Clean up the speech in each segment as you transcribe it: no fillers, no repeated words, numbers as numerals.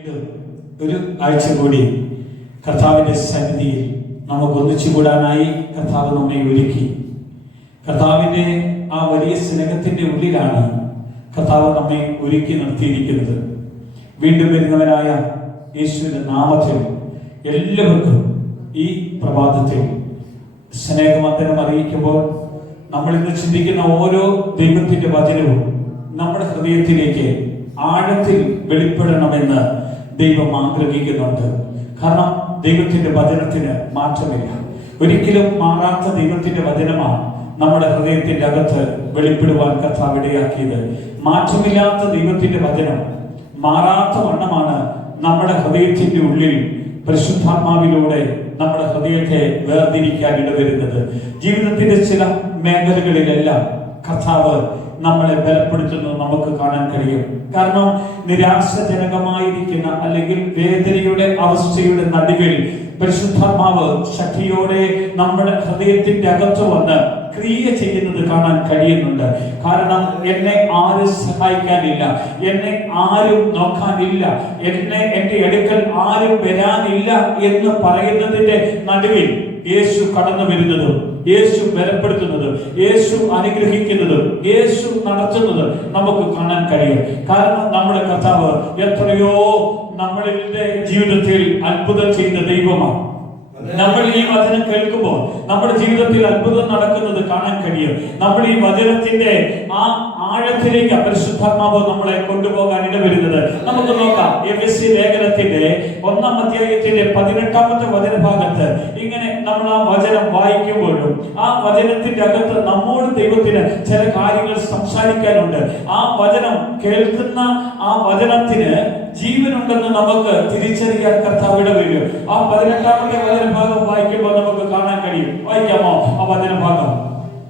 വീണ്ടും ഒരു ആഴ്ച കൂടി കർത്താവിന്റെ സന്നിധിയിൽ നമുക്ക് ഒന്നിച്ചുകൂടാനായി കർത്താവ് നമ്മെ ഒരുക്കി. കർത്താവിന്റെ ആ വലിയ സ്നേഹത്തിന്റെ ഉള്ളിലാണ് കർത്താവ് നമ്മെ ഒരുക്കി നിർത്തിയിരിക്കുന്നത്. വീണ്ടും വരുന്നവനായ യേശുവിന്റെ നാമത്തിൽ എല്ലാവർക്കും ഈ പ്രഭാതത്തിൽ സ്നേഹവന്ദനം അറിയിക്കുമ്പോൾ നമ്മൾ ഇന്ന് ചിന്തിക്കുന്ന ഓരോ ദൈവത്തിന്റെ വചനവും നമ്മുടെ ഹൃദയത്തിലേക്ക് ആഴത്തിൽ വെളിപ്പെടണമെന്ന് ദൈവം ആഗ്രഹിക്കുന്നുണ്ട്. കാരണം ദൈവത്തിന്റെ വചനത്തിന് മാറ്റമില്ല. ഒരിക്കലും മാറാത്ത ദൈവത്തിന്റെ വചനമാണ് നമ്മുടെ ഹൃദയത്തിന്റെ അകത്ത് വെളിപ്പെടുവാൻ കർത്താവ് ഇടയാക്കിയത്. മാറ്റമില്ലാത്ത ദൈവത്തിന്റെ വചനം മാറാത്ത വണ്ണമാണ് നമ്മുടെ ഹൃദയത്തിന്റെ ഉള്ളിൽ പരിശുദ്ധാത്മാവിലൂടെ നമ്മുടെ ഹൃദയത്തെ വേർതിരിക്കാൻ ഇടവരുന്നത്. ജീവിതത്തിന്റെ ചില മേഖലകളിലെല്ലാം കർത്താവ് നമ്മളെ ബലപ്പെടുത്തുന്നത് നമുക്ക് കാണാൻ കഴിയും. കാരണം നിരാശജനകമായിരിക്കുന്ന അല്ലെങ്കിൽ വേദനയുടെ അവസ്ഥയുടെ നടുവിൽ പരിശുദ്ധാത്മാവ് ശക്തിയോടെ നമ്മുടെ ഹൃദയത്തിന്റെ അകത്ത് വന്ന് ക്രിയ ചെയ്യുന്നത് കാണാൻ കഴിയുന്നുണ്ട്. കാരണം എന്നെ ആരും സഹായിക്കാനില്ല, എന്നെ ആരും നോക്കാനില്ല, എന്റെ അടുക്കൽ ആരും വരാനില്ല എന്ന് പറയുന്നതിന്റെ നടുവിൽ യേശു കടന്നു വരുന്നതും യേശു ബലപ്പെടുത്തുന്നതും യേശു അനുഗ്രഹിക്കുന്നതും യേശു നടത്തുന്നത് നമുക്ക് കാണാൻ കഴിയും. കാരണം നമ്മുടെ കർത്താവ് എത്രയോ നമ്മളുടെ ജീവിതത്തിൽ അത്ഭുതം ചെയ്യുന്ന ദൈവമാണ്. നമ്മൾ ഈ വചനം കേൾക്കുമ്പോൾ നമ്മുടെ ജീവിതത്തിൽ അത്ഭുതം നടക്കുന്നത് കാണാൻ കഴിയും. നമ്മൾ ഈ വചനത്തിന്റെ ആ ആഴത്തിലേക്ക് പരിശുദ്ധാത്മാവ് നമ്മളെ കൊണ്ടുപോകാൻ ഇടവരുന്നത് നമുക്ക് നോക്കാം. എഫെസ്യ ലേഖനത്തിന്റെ 1-ാം അധ്യായത്തിന്റെ 18-ാമത്തെ വചനഭാഗത്ത് ഇങ്ങനെ നമ്മൾ ആ വചനം വായിക്കുമ്പോഴും ആ വചനത്തിന്റെ അകത്ത് നമ്മോട് ദൈവത്തിന് ചില കാര്യങ്ങൾ സംസാരിക്കാനുണ്ട്. ആ വചനം കേൾക്കുന്ന ആ വചനത്തിന് ജീവനുണ്ടെന്ന് നമുക്ക് തിരിച്ചറിയാൻ കർത്താവ് ഇടവരും. ആ 18-ാമത്തെ വചനഭാഗം വായിക്കുമ്പോൾ നമുക്ക് കാണാൻ കഴിയും. വായിക്കാമോ ആ വചനഭാഗം?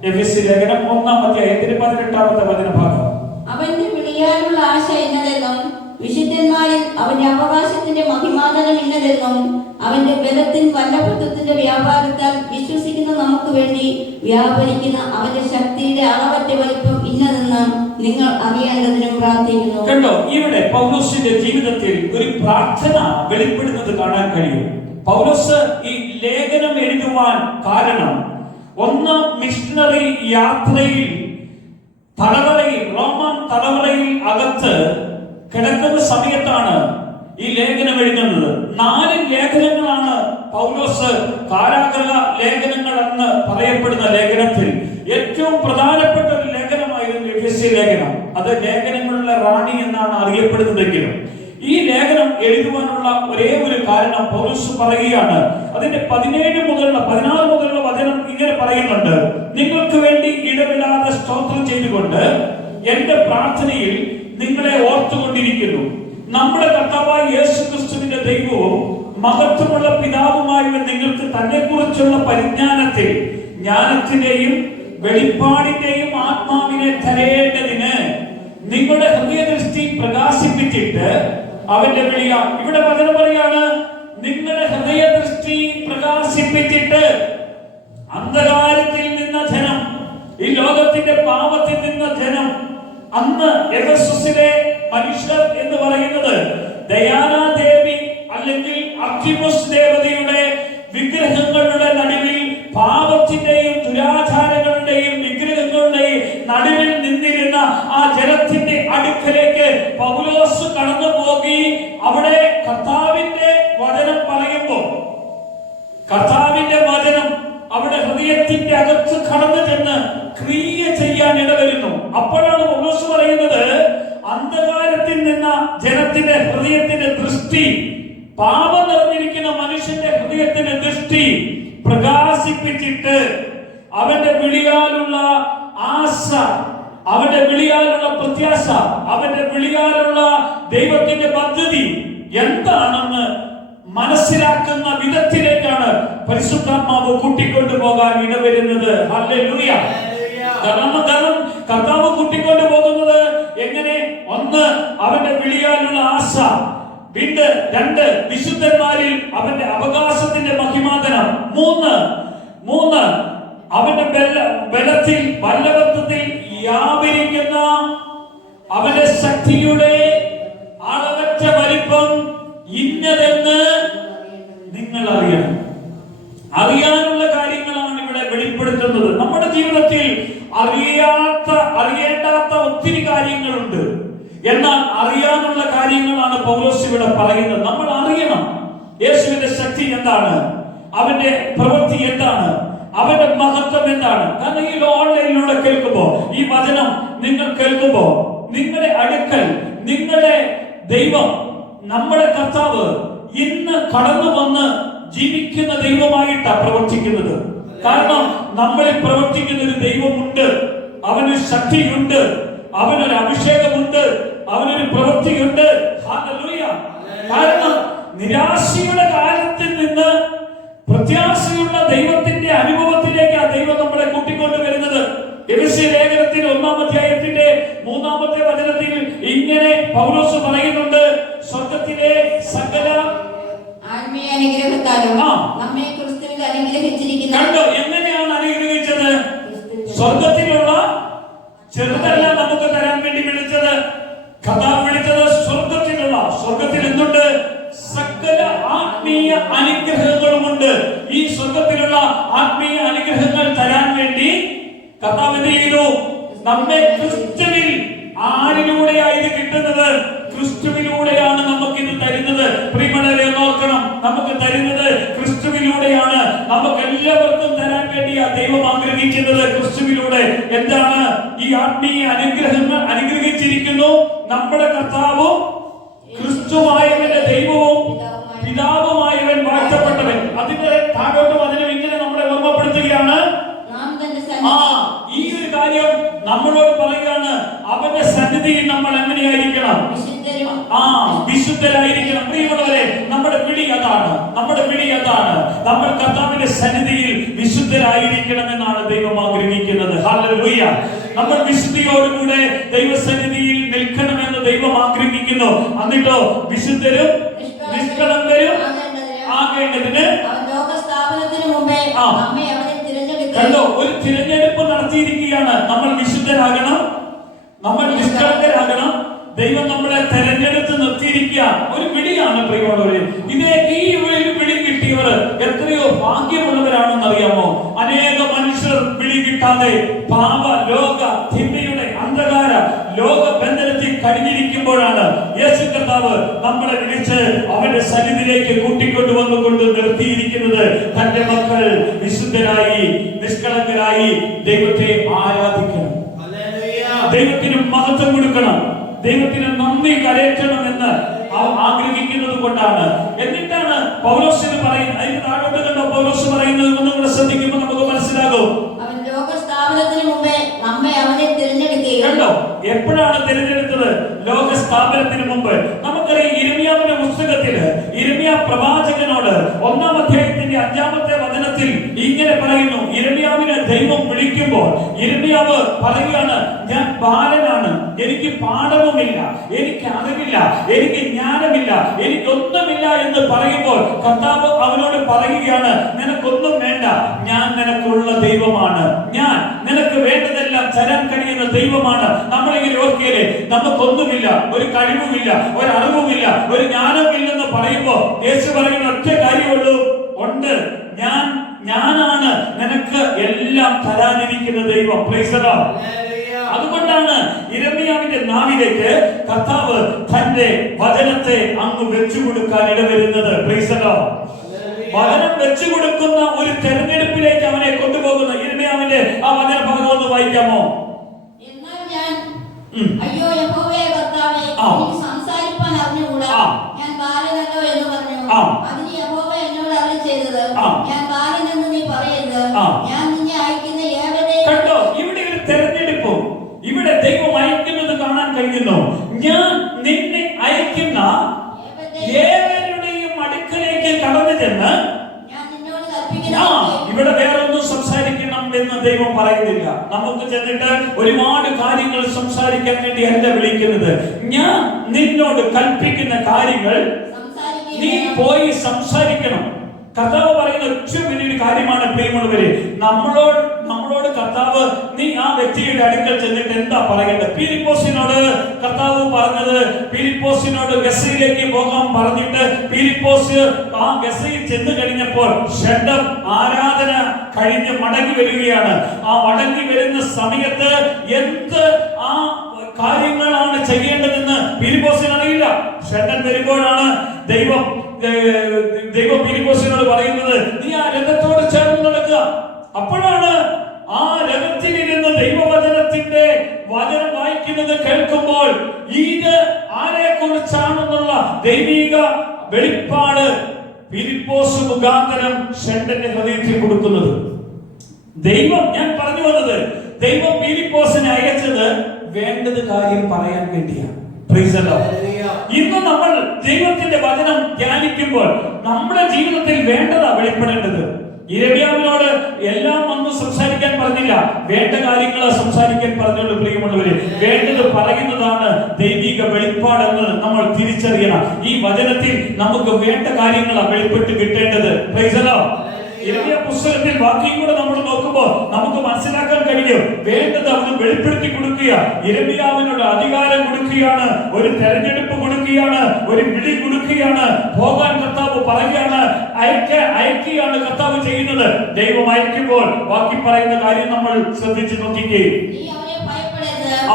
എഫെസ്യ ലേഖനം 1-ാം അധ്യായത്തിന്റെ 18-ാമത്തെ വചനഭാഗം. അവന്റെ വിളിയാലുള്ള ആശ ഇന്നതെന്നും വിശുദ്ധന്മാരിൽ അവന്റെ അവകാശത്തിന്റെ മഹിമാതനം ഇന്നതെന്നും അവന്റെ ബലത്തിൻ വല്ലഭത്വത്തിന്റെ വ്യാപാരത്താൽ വിശ്വസിക്കുന്ന നമുക്ക് വേണ്ടി വ്യാപരിക്കുന്ന അവന്റെ ശക്തിയുടെ അളവറ്റ വലിപ്പം ഇന്നതെന്ന് നിങ്ങൾ അറിയേണ്ടതിനും പ്രാർത്ഥിക്കുന്നു. കണ്ടോ, ഇവിടെ പൗലോസിന്റെ ജീവിതത്തിൽ ഒരു പ്രാർത്ഥന വെളിപ്പെടുന്നത് കാണാൻ കഴിയും. പൗലോസ് ഈ ലേഖനം എഴുതുവാൻ കാരണം ഒന്നാം മിഷണറി യാത്രയിൽ റോമൻ തടവറയിൽ അകത്ത് കിടക്കുന്ന സമയത്താണ് ഈ ലേഖനം എഴുതുന്നത്. 4 ലേഖനങ്ങളാണ് പൗലോസ് കാരാഗ്രഹ ലേഖനങ്ങൾ എന്ന് പറയപ്പെടുന്ന ലേഖനത്തിൽ ഏറ്റവും പ്രധാനപ്പെട്ട ഒരു ലേഖനമായിരുന്നു എഫെസ്യ ലേഖനം. അത് ലേഖനങ്ങളുടെ റാണി എന്നാണ് അറിയപ്പെടുന്നതെങ്കിലും ഈ ലേഖനം എഴുതുവാനുള്ള ഒരേ ഒരു കാരണം പൗലോസ് പറയുകയാണ്. അതിന്റെ 16 മുതലുള്ള വചനം ഇങ്ങനെ പറയുന്നുണ്ട്: നിങ്ങൾക്ക് വേണ്ടി ഇടവിടാതെ സ്തോത്രം ചെയ്തുകൊണ്ട് എന്റെ പ്രാർത്ഥനയിൽ നിങ്ങളെ ഓർത്തുകൊണ്ടിരിക്കുന്നു. നമ്മുടെ കർത്താവായ യേശുക്രിസ്തുവിന്റെ ദൈവവും മഹത്വമുള്ള പിതാവുമായ നിങ്ങൾക്ക് തന്നെ കുറിച്ചുള്ള പരിജ്ഞാനത്തിൽ ജ്ഞാനത്തിന്റെയും വെളിപ്പാടിന്റെയും ആത്മാവിനെ തരേണ്ടതിന് നിങ്ങളുടെ ഹൃദയദൃഷ്ടി പ്രകാശിപ്പിച്ചിട്ട് അവന്റെ വിളിയ ഇവിടെ വചനം പറയാണ്, നിങ്ങളുടെ ഹൃദയദൃഷ്ടി പ്രകാശിപ്പിച്ചിട്ട് അന്ധകാരത്തിൽ നിന്ന ജനം, ഈ ലോകത്തിന്റെ പാപത്തിൽ നിന്ന ജനം, അന്ന് എഫെസസിലെ മനുഷ്യർ എന്ന് പറയുന്നത് ഡയാനാ ദേവി അല്ലെങ്കിൽ അർട്ടിമസ് ദേവതയുടെ വിഗ്രഹങ്ങളുടെ നടുവിൽ, പാപത്തിന്റെയും ദുരാചാരങ്ങളുടെയും വിഗ്രഹങ്ങളുടെയും നടുവിൽ നിന്നിരുന്ന ആ ജനത്തിന്റെ അടുക്കലേക്ക് പൗലോസ് കടന്നു പോയി. അവിടെ കർത്താവിന്റെ വചനം പറയുമ്പോൾ കർത്താവിന്റെ വചനം അവിടെ ഹൃദയത്തിന്റെ അകത്ത് കടന്നു ചെന്ന് ക്രിയ ചെയ്യാൻ ഇടവരുന്നു. അപ്പോഴാണ് പൗലോസ് പറയുന്നത്, അന്ധകാരത്തിൽ നിന്ന ജനത്തിന്റെ ഹൃദയത്തിന്റെ ദൃഷ്ടി, പാപം നിറഞ്ഞിരിക്കുന്ന മനുഷ്യന്റെ ഹൃദയത്തിന്റെ ദൃഷ്ടി പ്രകാശിപ്പിച്ചിട്ട് അവന്റെ വിളിയാലുള്ള ആശ, അവന്റെ വിളിയാലുള്ള പ്രത്യാശ, അവന്റെ വിളിയാലുള്ള ദൈവത്തിന്റെ പദ്ധതി എന്താണെന്ന് മനസ്സിലാക്കുന്ന വിധത്തിലേക്കാണ് പരിശുദ്ധാത്മാവ് കൂട്ടിക്കൊണ്ടുപോകാൻ ഇടവരുന്നത്. ഹല്ലേലൂയ. കാരണം കർത്താവ് കൂട്ടിക്കൊണ്ടു പോകുന്നത് എങ്ങനെ? 1, അവന്റെ വിളിയാലുള്ള ആശ. 2, വിശുദ്ധന്മാരിൽ അവന്റെ അവകാശത്തിന്റെ മഹിമാതനം. 3, അവന്റെ ബലത്തിൽ വല്ലഭത്വത്തിൽ വ്യാപരിക്കുന്ന അവന്റെ ശക്തിയുടെ അളവറ്റ വലിപ്പം പൗലോസ് ഇവിടെ പറയുന്നത്. നമ്മൾ അറിയണം യേശുവിന്റെ ശക്തി എന്താണ്, അവന്റെ പ്രവൃത്തി എന്താണ്, അവന്റെ മഹത്വം എന്താണ്. കാരണം ഈ ഓൺലൈനിലൂടെ കേൾക്കുമ്പോ, ഈ വചനം നിങ്ങൾ കേൾക്കുമ്പോ, നിങ്ങളുടെ അടുക്കൽ നിങ്ങളുടെ ദൈവം, നമ്മുടെ കർത്താവ് ഇന്ന് കടന്നു വന്ന് ജീവിക്കുന്ന ദൈവമായിട്ടാണ് പ്രവർത്തിക്കുന്നത്. കാരണം നമ്മളിൽ പ്രവർത്തിക്കുന്ന ഒരു ദൈവമുണ്ട്, അവന് ശക്തിയുണ്ട്, അവനൊരു അഭിഷേകമുണ്ട്, അവനൊരു പ്രവൃത്തിയുണ്ട്. ഹല്ലേലൂയ. കാരണം നിരാശയുടെ കാലത്തിൽ നിന്ന് പ്രത്യാശയുള്ള ദൈവത്തിന്റെ അനുഭവത്തിലേക്ക് ആ ദൈവം നമ്മളെ കൂട്ടിക്കൊണ്ട് വരുന്നത്. എഫെസ്യ ലേഖനത്തിൽ 1-ാം അധ്യായത്തിന്റെ 3-ാമത്തെ വചനത്തിൽ ഇങ്ങനെ പൗലോസ് പറയുന്നുണ്ട്, സ്വർഗ്ഗത്തിലെ സകല ആത്മീയ അനുഗ്രഹത്താലും നമ്മെ ക്രിസ്തുവിൽ അനുഗ്രഹിച്ചിരിക്കുന്നു. കണ്ടോ എങ്ങനെയാണ് അനുഗ്രഹിച്ചത്? സ്വർഗ്ഗത്തിലുള്ള ചെറുതല്ല നമുക്ക് തരാൻ വേണ്ടി വിളിച്ചത്. കർത്താവ് വിളിച്ചത് സ്വർഗ്ഗത്തിലുള്ള, സ്വർഗ്ഗത്തിൽ എന്തുണ്ട്? സകല ആത്മീയ അനുഗ്രഹങ്ങളുമുണ്ട്. ഈ സ്വർഗ്ഗത്തിലുള്ള ആത്മീയ അനുഗ്രഹങ്ങൾ തരാൻ വേണ്ടി കർത്താവ് എന്ത് ചെയ്തു? നമ്മെ ക്രിസ്തുവിൽ, ആരിലൂടെയാണ് ഇത് കിട്ടുന്നത്? ക്രിസ്തുവിലൂടെയാണ് നമുക്കിത് തരുന്നത്. പ്രിയമുള്ളവരെ ഓർക്കണം, നമുക്ക് തരുന്നത് ക്രിസ്തുവിലൂടെയാണ്. നമുക്ക് എല്ലാവർക്കും തരാൻ വേണ്ടിയാ ദൈവം ആഗ്രഹിക്കുന്നത് ക്രിസ്തുവിലൂടെ. എന്താണ് ഈ ആത്മീയ അനുഗ്രഹങ്ങൾ? അനുഗ്രഹിച്ചിരിക്കുന്നു നമ്മുടെ കർത്താവും ക്രിസ്തുവായവന്റെ ദൈവവും പിതാവുമായവൻ വാഴ്ത്തപ്പെട്ടവൻ. അതിന്റെ താഴോട്ട് വചനം ഇങ്ങനെ നമ്മളെ ഓർമ്മപ്പെടുത്തുകയാണ്. ഈ ഒരു കാര്യം നമ്മളോട് പറയുകയാണ്, അവന്റെ സന്നിധിയിൽ നമ്മൾ എങ്ങനെയായിരിക്കണം? വിശുദ്ധരായിരിക്കണം. പ്രിയമുള്ളവരെ, നമ്മുടെ വിളി അതാണ്, നമ്മുടെ വിളി അതാണ്. നമ്മൾ കർത്താവിന്റെ സന്നിധിയിൽ വിശുദ്ധരായിരിക്കണം എന്നാണ് ദൈവം ആഗ്രഹിക്കുന്നത്. ഹല്ലേലൂയ. നമ്മൾ വിശുദ്ധിയോടുകൂടെ ദൈവസന്നിധിയിൽ നിൽക്കണമെന്ന് ദൈവം ആഗ്രഹിക്കുന്നു. എന്നിട്ടോ വിശുദ്ധരും നിഷ്കളങ്കരും ആകേണ്ടതിന് കണ്ടോ, ഒരു തിരഞ്ഞെടുപ്പ് നടത്തിയിരിക്കുകയാണ്. നമ്മൾ വിശുദ്ധരാകണം, നമ്മൾ നിഷ്കളങ്കരാകണം. ദൈവം നമ്മളെ തെരഞ്ഞെടുത്ത് നിർത്തിയിരിക്കുക. ഒരു വിളിയാണ് പ്രിയമുള്ളവരെ. ഈ ഒരു വിളി കിട്ടിയവർ എത്രയോ ഭാഗ്യമുള്ളവരാണെന്ന് അറിയാമോ? അനേക മനുഷ്യർ വിളി കിട്ടാതെ പാപ ലോക തിന്മയുടെ അന്ധകാര ലോക ബന്ധനത്തിൽ കഴിഞ്ഞിരിക്കുമ്പോഴാണ് യേശു കർത്താവ് നമ്മളെ വിളിച്ച് അവന്റെ സന്നിധിയിലേക്ക് കൂട്ടിക്കൊണ്ടുവന്നുകൊണ്ട് നിർത്തിയിരിക്കുന്നത്. തന്റെ മക്കൾ വിശുദ്ധരായി നിഷ്കളങ്കരായി ദൈവത്തെ ആരാധിക്കണം, ദൈവത്തിന് മഹത്വം കൊടുക്കണം, ദൈവത്തിന് നന്ദി കരയറ്റണം എന്ന് ആഗ്രഹിക്കുന്നത് കൊണ്ടാണ്. എന്നിട്ടാണ് പൗലോസ് പറയുന്നത്. അതിന് താഴോട്ട് കണ്ടോ പൗലോസ് പറയുന്നത്? ഒന്നും കൂടെ ശ്രദ്ധിക്കുമ്പോൾ നമുക്ക് മനസ്സിലാകും. അവൻ ലോകസ്ഥാപനത്തിന് മുമ്പേ നമ്മെ അവനെ തിരഞ്ഞെടുക്കുകയും. കണ്ടോ, എപ്പോഴാണ് തിരഞ്ഞെടുത്തത്? ലോകസ്ഥാപനത്തിന് മുമ്പ്. നമുക്കറിയാം യിരെമ്യാവിന്റെ പുസ്തകത്തില് യിരെമ്യാ പ്രവാചകനോട് 1-ാം അധ്യായത്തിന്റെ 5-ാമത്തെ വചനത്തിൽ ഇങ്ങനെ പറയുന്നു. യിരെമ്യാവിനെ ദൈവം വിളിക്കുമ്പോൾ യിരെമ്യാവ് പറയുകയാണ്, ഞാൻ ബാലനാണ്, എനിക്ക് പാഠവുമില്ല, എനിക്ക് അറിവില്ല, എനിക്ക് ജ്ഞാനമില്ല, എനിക്കൊന്നുമില്ല എന്ന് പറയുമ്പോൾ കർത്താവ് അവനോട് പറയുകയാണ്, നിനക്കൊന്നും വേണ്ട, ഞാൻ നിനക്കുള്ള ദൈവമാണ്, ഞാൻ നിനക്ക് വേണ്ടതെല്ലാം തരാൻ കഴിയുന്ന ദൈവമാണ്. നമ്മളിങ്ങനെ ഓർക്കിയല്ലേ, നമുക്കൊന്നുമില്ല, ഒരു കഴിവുമില്ല, ഒരു അറിവുമില്ല, ഒരു ജ്ഞാനമില്ലെന്ന് പറയുമ്പോ യേശു പറയുന്ന ഒറ്റ കാര്യമുള്ളൂ, ഉണ്ട്, ഞാനാണ് നിനക്ക് എല്ലാം തരാനിരിക്കുന്ന ദൈവം. Praise the Lord. അതുകൊണ്ടാണ് യിരെമ്യാവിന്റെ നാവിലേക്ക് കർത്താവ് തന്റെ വചനത്തെ അങ്ങ് വെച്ചുകൊടുക്കാൻ ഇടവരുന്നത്. Praise the Lord. വചനം വെച്ചുകൊടുക്കുന്ന ഒരു തെരഞ്ഞെടുപ്പിലേക്ക് അവനെ കൊണ്ടുപോകുന്ന യിരെമ്യാവിന്റെ ആ വചന ഭാഗം ഒന്ന് വായിക്കാമോ? എന്നാൽ ഞാൻ അയ്യോ യഹോവേ കർത്താവേ, എനിക്ക് സംസാരിപ്പാൻ അറിഞ്ഞുകൂടാ, ഞാൻ ബാലനല്ലോ എന്ന് പറഞ്ഞു. അതിന് യഹോവ എന്നോട് അരുളിച്ചെയ്തത്, ഞാൻ ബാലനെന്ന് നീ പറയരുത്, ഞാൻ നിന്നെ അയക്കുന്ന ഏവരെയും. കണ്ടോ, ഇവിടെ ഒരു തെരഞ്ഞെടുപ്പും ഇവിടെ ദൈവം അയക്കുന്നത് കാണാൻ കഴിയുന്നു. ഞാൻ നിന്നെ അയക്കുന്ന ഏവരുടെയും അടുക്കലേക്ക് കടന്നു ചെന്ന് ഇവിടെ വേറൊന്നും സംസാരിക്കണം എന്ന് ദൈവം പറയുന്നില്ല. നമുക്ക് ചെന്നിട്ട് ഒരുപാട് കാര്യങ്ങൾ സംസാരിക്കാൻ വേണ്ടി അല്ല വിളിക്കുന്നത്. ഞാൻ നിന്നോട് കൽപ്പിക്കുന്ന കാര്യങ്ങൾ നീ പോയി സംസാരിക്കണം. കർത്താവ് പറയുന്ന ഏറ്റവും വലിയൊരു കാര്യമാണ് പ്രിയമുള്ളവരെ, നമ്മളോട് കർത്താവ് നീ ആ വ്യക്തിയുടെ അടുക്കൽ ചെന്നിട്ട് എന്താ പറയേണ്ടത്? ഫിലിപ്പോസിനോട് കർത്താവ് പറഞ്ഞത്, ഫിലിപ്പോസിനോട് ഗസയിലേക്ക് പോകാൻ പറഞ്ഞിട്ട് ഫിലിപ്പോസ് ആ ഗസയിൽ ചെന്ന് കഴിഞ്ഞപ്പോൾ ഷഡം ആരാധന കഴിഞ്ഞ് മടങ്ങി വരികയാണ്. ആ മടങ്ങി വരുന്ന സമയത്ത് എന്ത് ആ കാര്യങ്ങളാണ് ചെയ്യേണ്ടതെന്ന് ഫിലിപ്പോസിന് അറിയില്ല. ഷണ്ടൻ വരുമ്പോഴാണ് ദൈവം ഫിലിപ്പോസിനോട് പറയുന്നത്, നീ ആ രഥത്തോട് ചേർന്ന് നടക്കുക. അപ്പോഴാണ് ആ രഥത്തിലിരുന്ന് ദൈവവചനത്തിന്റെ വചനം വായിക്കുന്നത് കേൾക്കുമ്പോൾ ഇത് ആരെ കുറിച്ചാണെന്നുള്ള ദൈവിക വെളിപ്പാട് ഫിലിപ്പോസ് മുഖാന്തരം ഷണ്ടന്റെ ഹൃദയത്തിൽ കൊടുക്കുന്നത്. ദൈവം, ഞാൻ പറഞ്ഞു വന്നത്, ദൈവം ഫിലിപ്പോസിനെ അയച്ചത് വേണ്ടത് കാര്യം പറയാൻ വേണ്ടിയാണ്. Price the Lord. ഇന്ന് നമ്മൾ ദൈവത്തിന്റെ വചനം ധ്യാനിക്കുമ്പോൾ നമ്മുടെ ജീവിതത്തിൽ വേണ്ടതാ വെളിപ്പെടേണ്ടത്. യിരെമ്യാവിനോട് എല്ലാം ഒന്നും സംസാരിക്കാൻ പറഞ്ഞില്ല, വേണ്ട കാര്യങ്ങൾ സംസാരിക്കാൻ പറഞ്ഞുള്ളൂ. പ്രിയമുള്ളവര്, വേണ്ടത് പറയുന്നതാണ് ദൈവിക വെളിപ്പാടെന്ന് നമ്മൾ തിരിച്ചറിയണം. ഈ വചനത്തിൽ നമുക്ക് വേണ്ട കാര്യങ്ങളാണ് വെളിപ്പെട്ട് കിട്ടേണ്ടത്. Price the Lord. യിരെമ്യാ പുസ്തകത്തിൽ വാക്യം കൂടെ നമ്മൾ നോക്കുമ്പോൾ നമുക്ക് മനസ്സിലാക്കാൻ കഴിയും, വേണ്ടത് അവന് വെളിപ്പെടുത്തി കൊടുക്കുക. യിരെമ്യാവിനോട് അധികാരം കൊടുക്കുകയാണ്, ഒരു തെരഞ്ഞെടുപ്പ് കൊടുക്കുകയാണ്, ഒരു വിളി കൊടുക്കുകയാണ്. പോകാൻ കർത്താവ് പറയുകയാണ്, അയക്കുകയാണ് കർത്താവ് ചെയ്യുന്നത്. ദൈവം അയക്കുമ്പോൾ ബാക്കി പറയുന്ന കാര്യം നമ്മൾ ശ്രദ്ധിച്ചു നോക്കിക്കേ.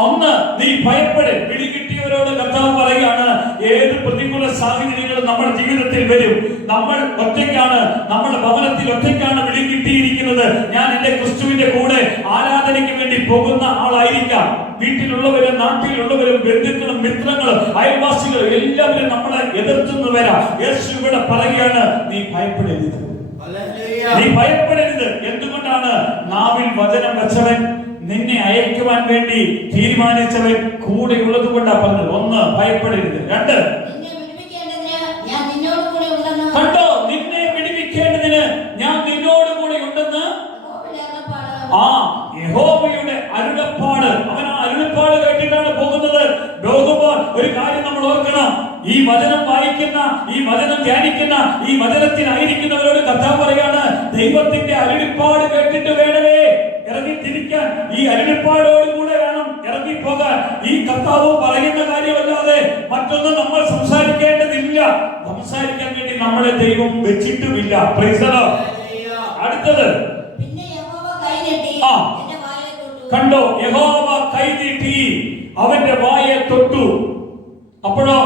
ഒന്ന്, നീ ഭയപ്പെട്. വിളി കിട്ടിയവരോട് കർത്താവ് പറയുകയാണ്, ഏത് പ്രതികൂല സാഹചര്യങ്ങളും നമ്മുടെ ജീവിതത്തിൽ വരും. നമ്മൾ ഒറ്റയ്ക്കാണ്, നമ്മുടെ ഭവനത്തിൽ ഒറ്റയ്ക്കാണ് വിളി കിട്ടിയിരിക്കുന്നത്. ഞാൻ എന്റെ ക്രിസ്തുവിന്റെ കൂടെ ആരാധനയ്ക്ക് വേണ്ടി പോകുന്ന ആളായിരിക്കാം. വീട്ടിലുള്ളവരും നാട്ടിലുള്ളവരും ബന്ധുക്കളും മിത്രങ്ങളും അയൽവാസികളും എല്ലാവരും നമ്മളെ എതിർത്തുന്നു വരാം. യേശു ഇവിടെ പറയുകയാണ്, നീ ഭയപ്പെടരുത്, നീ ഭയപ്പെടരുത്. എന്തുകൊണ്ടാണ്? നാവിൽ വചനം വെച്ചവൻ, നിന്നെ അയക്കുവാൻ വേണ്ടി തീരുമാനിച്ചവൻ കൂടെ ഉള്ളത് കൊണ്ടാണ് പറഞ്ഞത്. ഒന്ന്, ഭയപ്പെടരുത്. രണ്ട്, കണ്ടോ, നിന്നെ വിടുവിക്കേണ്ടതിന് ഞാൻ നിന്നോട് കൂടെ ഉണ്ടെന്ന് യഹോവയുടെ അരുളപ്പാട്. അവൻ ആ അരുളപ്പാട് കേട്ടിട്ടാണ് പോകുന്നത്. പോകുമ്പോൾ ഒരു കാര്യം നമ്മൾ ഓർക്കണം, ഈ വചനം വായിക്കുന്ന, ഈ വചനം ധ്യാനിക്കുന്ന, ഈ വചനത്തിലായിരിക്കുന്നവരോട് കർത്താവ് പറയാണ്, ദൈവത്തിന്റെ അരുളപ്പാട് കേട്ടിട്ട് വേണമേ ഇറങ്ങി തിരിക്കാൻ. ഈ അരുളപ്പാടോടുകൂടെ വേണം ഇറങ്ങി പോകാൻ. ഈ കർത്താവ് പറയുന്ന കാര്യമല്ലാതെ മറ്റൊന്നും നമ്മൾ സംസാരിക്കേണ്ടതില്ല. സംസാരിക്കാൻ വേണ്ടി നമ്മളെ ദൈവം വെച്ചിട്ടുമില്ല. Price the Lord. അടുത്തത്, കണ്ടോ, യഹോവ കൈ നീട്ടി അവന്റെ വായെ തൊട്ടു. അപ്പോഴോ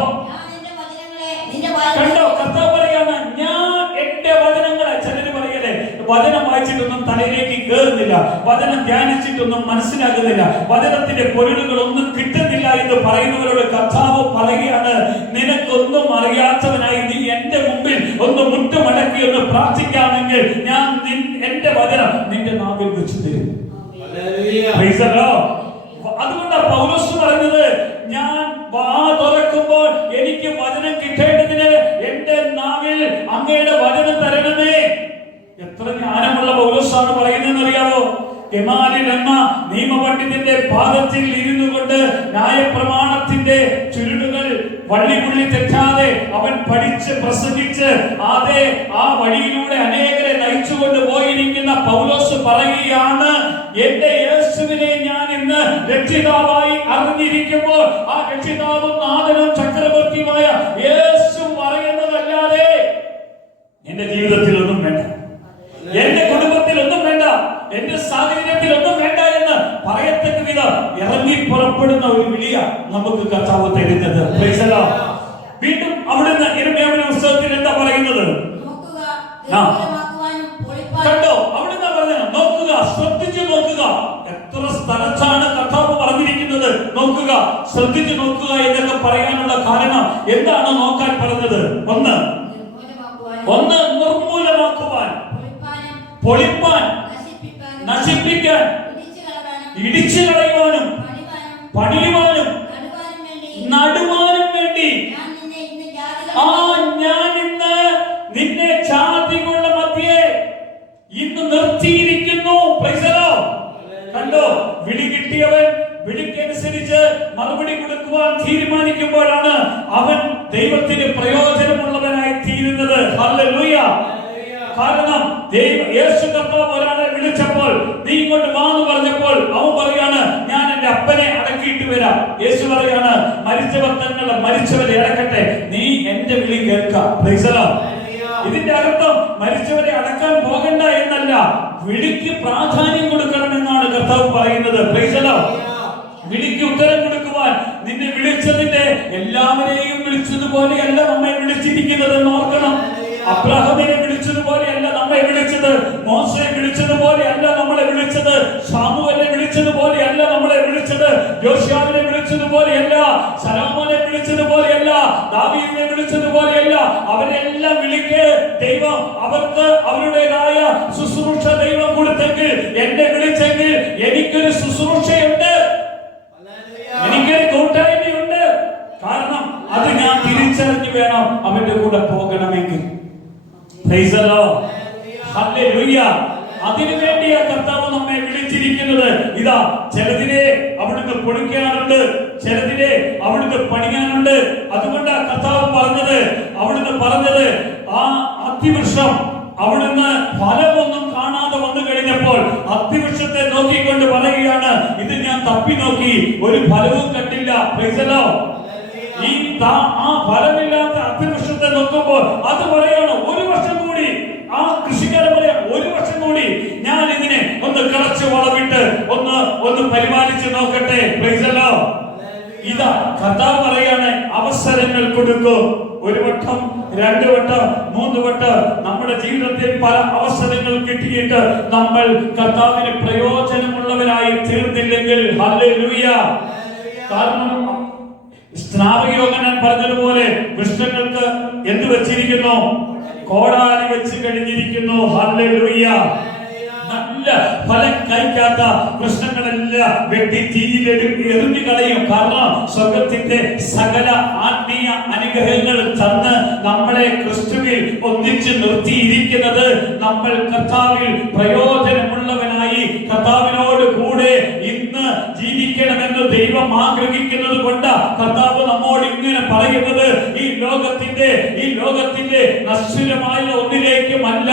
കണ്ടോ, കർത്താവ് പറയാണ്, ഞാൻ എന്റെ വചനങ്ങളെ. ചിലര് പറയല്ലേ, വചനം വായിച്ചിട്ടൊന്നും തലയിലേക്ക് കേറുന്നില്ല, വചനം ധ്യാനിച്ചിട്ടൊന്നും മനസ്സിലാകുന്നില്ല, വചനത്തിന്റെ പൊരുളുകളൊന്നും കിട്ടുന്നില്ല എന്ന് പറയുന്നവരോട് കർത്താവ് പറയുകയാണ്, നിനക്കൊന്നും അറിയാത്തവനായി നീ എന്റെ മുമ്പിൽ ഒന്ന് മുട്ടുമടക്കി ഒന്ന് പ്രാർത്ഥിക്കാമെങ്കിൽ ഞാൻ എന്റെ വചനം നിന്റെ നാവിൽ വെച്ചു തരും. അതുകൊണ്ടാണ് പൗലോസ് പറഞ്ഞത്, ഞാൻ വാ തുറക്കുമ്പോൾ എനിക്ക് വചനം കിട്ടേണ്ടതിന് എന്റെ നാവിൽ അങ്ങയുടെ വചനം തരണമേ. എത്ര ജ്ഞാനമുള്ള പൗലോസാണ് പറയുന്നതെന്ന് അറിയാമോ? ഗമാലിൽ എന്ന നിയമപണ്ഡിതന്റെ പാദത്തിൽ ഇരുന്നു കൊണ്ട് ന്യായപ്രമാണത്തിന്റെ ചുരുളുകൾ വള്ളിപുള്ളി തെറ്റാതെ അവൻ പഠിച്ച് പ്രസംഗിച്ച് അതേ ആ വഴിയിലൂടെ അനേകരെ നയിച്ചുകൊണ്ട് പോയിരിക്കുന്ന പൗലോസ് പറയുകയാണ്, എന്റെ യേശുവിനെ ഞാൻ ഇന്ന് രക്ഷിതാവായി അറിഞ്ഞിരിക്കുമ്പോൾ ആ രക്ഷിതാവും നാഥനും ചക്രവർത്തിയുമായ യേശു പറയുന്നതല്ലാതെ എന്റെ ജീവിതത്തിൽ ഒന്നും വേണ്ട, എന്റെ കുടുംബത്തിൽ ഒന്നും വേണ്ട, എന്റെ സാഹചര്യത്തിൽ ഒന്നും വേണ്ട എന്ന് പറയത്തക്ക വിധം ഇറങ്ങി പുറപ്പെടുന്ന ഒരു വിളിയ നമുക്ക് കർത്താവ് തരുന്നത്. വീണ്ടും അവിടുന്ന് യിരെമ്യാവിന്റെ പുസ്തകത്തിൽ എന്താ പറയുന്നത്? കണ്ടോ, അവിടുന്ന് പറഞ്ഞത് നോക്കുക, ശ്രദ്ധിച്ചു നോക്കുക. എത്ര സ്ഥലത്താണ് കർത്താവ് പറഞ്ഞിരിക്കുന്നത്? നോക്കുക, ശ്രദ്ധിച്ചു നോക്കുക എന്നൊക്കെ പറയാനുള്ള കാരണം എന്താണ് നോക്കാൻ പറഞ്ഞത്? ഒന്ന് നിർമൂലമാക്കുവാൻ, പൊളിപ്പാൻ, നശിപ്പിക്കാൻ, ഇടിച്ചു കളയുവാനും, പണിയുവാനും, നടുവാനും വേണ്ടി ഞാൻ ഇന്ന് നിന്നെ ജാതികളുടെ മധ്യേ ഇന്ന് നിർത്തിയിരിക്കുന്നു. കണ്ടോ, വിളി കിട്ടിയവൻ വിളിക്കനുസരിച്ച് മറുപടി കൊടുക്കുവാൻ തീരുമാനിക്കുമ്പോഴാണ് അവൻ ദൈവത്തിന് പ്രയോജനമുള്ളവനായി തീരുന്നത്. ഹല്ലേലൂയ. കാരണം യേശു കർത്താവ് ഒരാളെ വിളിച്ചപ്പോൾ, നീ ഇങ്ങോട്ട് വാന്ന് പറഞ്ഞപ്പോൾ അവൻ പറയാണ്, ഞാൻ എന്റെ അപ്പനെ അടക്കിയിട്ട് വരാം. യേശു പറയാണ്, മരിച്ചവർ തങ്ങളെ മരിച്ചവരെ അടക്കട്ടെ, നീ എന്റെ വിളി കേൾക്കാം. ഇതിന്റെ അർത്ഥം മരിച്ചവരെ അടക്കാൻ പോകണ്ട എന്നല്ല, വിളിക്ക് പ്രാധാന്യം കൊടുക്കണം എന്നാണ് കർത്താവ് പറയുന്നത്. വിളിക്ക് ഉത്തരം കൊടുക്കുവാൻ നിന്നെ വിളിച്ചതിന്റെ എല്ലാവരെയും വിളിച്ചതുപോലെയല്ല നമ്മെ വിളിച്ചിരിക്കുന്നത് എന്ന് ഓർക്കണം. അബ്രഹാമിനെ വിളിച്ചതുപോലെയല്ല നമ്മെ വിളിച്ചത്. മോശയെ വിളിച്ചതുപോലെയല്ല നമ്മളെ വിളിച്ചത്. ശമൂവേലിനെ വിളിച്ചതുപോലെയല്ല നമ്മളെ വിളിച്ചത്. യോശുവയെ വിളിച്ചതുപോലെയല്ല, ശലോമോനെ വിളിച്ചതുപോലെയല്ല, ദാവീദിനെ വിളിച്ചതുപോലെയല്ല. അവരെല്ലാം വിളിക്ക് ദൈവം അവർക്ക് അവരുടേതായ ശുശ്രൂഷ ദൈവം കൊടുത്തെങ്കിൽ, എന്നെ വിളിച്ചെങ്കിൽ എനിക്കൊരു ശുശ്രൂഷയുണ്ട്, എനിക്കൊരു കൂട്ടായ്മയുണ്ട്. കാരണം അത് ഞാൻ തിരിച്ചറിഞ്ഞു വേണം അവന്റെ കൂടെ പോകണമെങ്കിൽ. Praise the Lord, hallelujah. അതിനുവേണ്ടിയാ കർത്താവ് നമ്മെ വിളിച്ചിരിക്കുന്നത്. ഇതാ, ചിലതിനെ അവിടുന്ന് പൊളിക്കാനുണ്ട്, ചിലതിനെ അവിടുന്ന് പണിയാനുണ്ട്. അതുകൊണ്ടാ കർത്താവ് പറഞ്ഞത് ആ അത്തിവൃക്ഷം അവിടുന്ന് ഫലമൊന്നും കാണാതെ വന്നു കഴിഞ്ഞപ്പോൾ അത്തിവൃക്ഷത്തെ നോക്കിക്കൊണ്ട് പറയുകയാണ്, ഇത് ഞാൻ തപ്പി നോക്കി, ഒരു ഫലവും കണ്ടില്ല. Price the Lord. ആ ഫലമില്ലാത്ത അത്തിവൃക്ഷത്തെ നോക്കുമ്പോൾ അത് പറയാണ്, ഒരു വർഷം കൂടി, ആ കൃഷിക്കാരൻ പറയാം, ഒരു വർഷം കൂടി ഞാൻ ഇതിനെ ഒന്ന് കിളച്ച് വളവിട്ട് ഒന്ന് പരിപാലിച്ച് നോക്കട്ടെ. Price the Lord. ഇതാ കർത്താവ് പറയാണ്, അവസരങ്ങൾ കൊടുക്കും. ഒരു വട്ടം, രണ്ട് വട്ടം, മൂന്ന് വട്ടം നമ്മുടെ ജീവിതത്തിൽ പല അവസരങ്ങൾ കിട്ടിയിട്ട് നമ്മൾ കർത്താവിന് പ്രയോജനമുള്ളവരായി തീർന്നില്ലെങ്കിൽ, ഹല്ലേലൂയ. കാരണം സ്നാപകയോഹന്നാൻ പറഞ്ഞതുപോലെ വൃക്ഷങ്ങൾക്ക് എന്ത് വെച്ചിരിക്കുന്നു? കോടാലി വെച്ച് കഴിഞ്ഞിരിക്കുന്നു. ഹല്ലേലൂയ. നല്ല ഫലം കഴിക്കാത്ത വൃക്ഷങ്ങളെല്ലാം വെട്ടി തീയിൽ എറിഞ്ഞു കളയും. കാരണം സ്വർഗത്തിന്റെ സകല ആത്മീയ അനുഗ്രഹങ്ങൾ തന്ന് നമ്മളെ ക്രിസ്തുവിൽ ഒന്നിച്ച് നിർത്തിയിരിക്കുന്നത് നമ്മൾ കർത്താവിൽ പ്രയോജനമുള്ളവനായി കർത്താവിനോട് കൂടെ ഇന്ന് ജീവിക്കണമെന്ന് ദൈവം ആഗ്രഹിക്കുന്നത് കൊണ്ട് കർത്താവ് നമ്മോട് ഇങ്ങനെ പറയുന്നത്, ഈ ലോകത്തിന്റെ നശ്വരമായ ഒന്നിലേക്കുമല്ല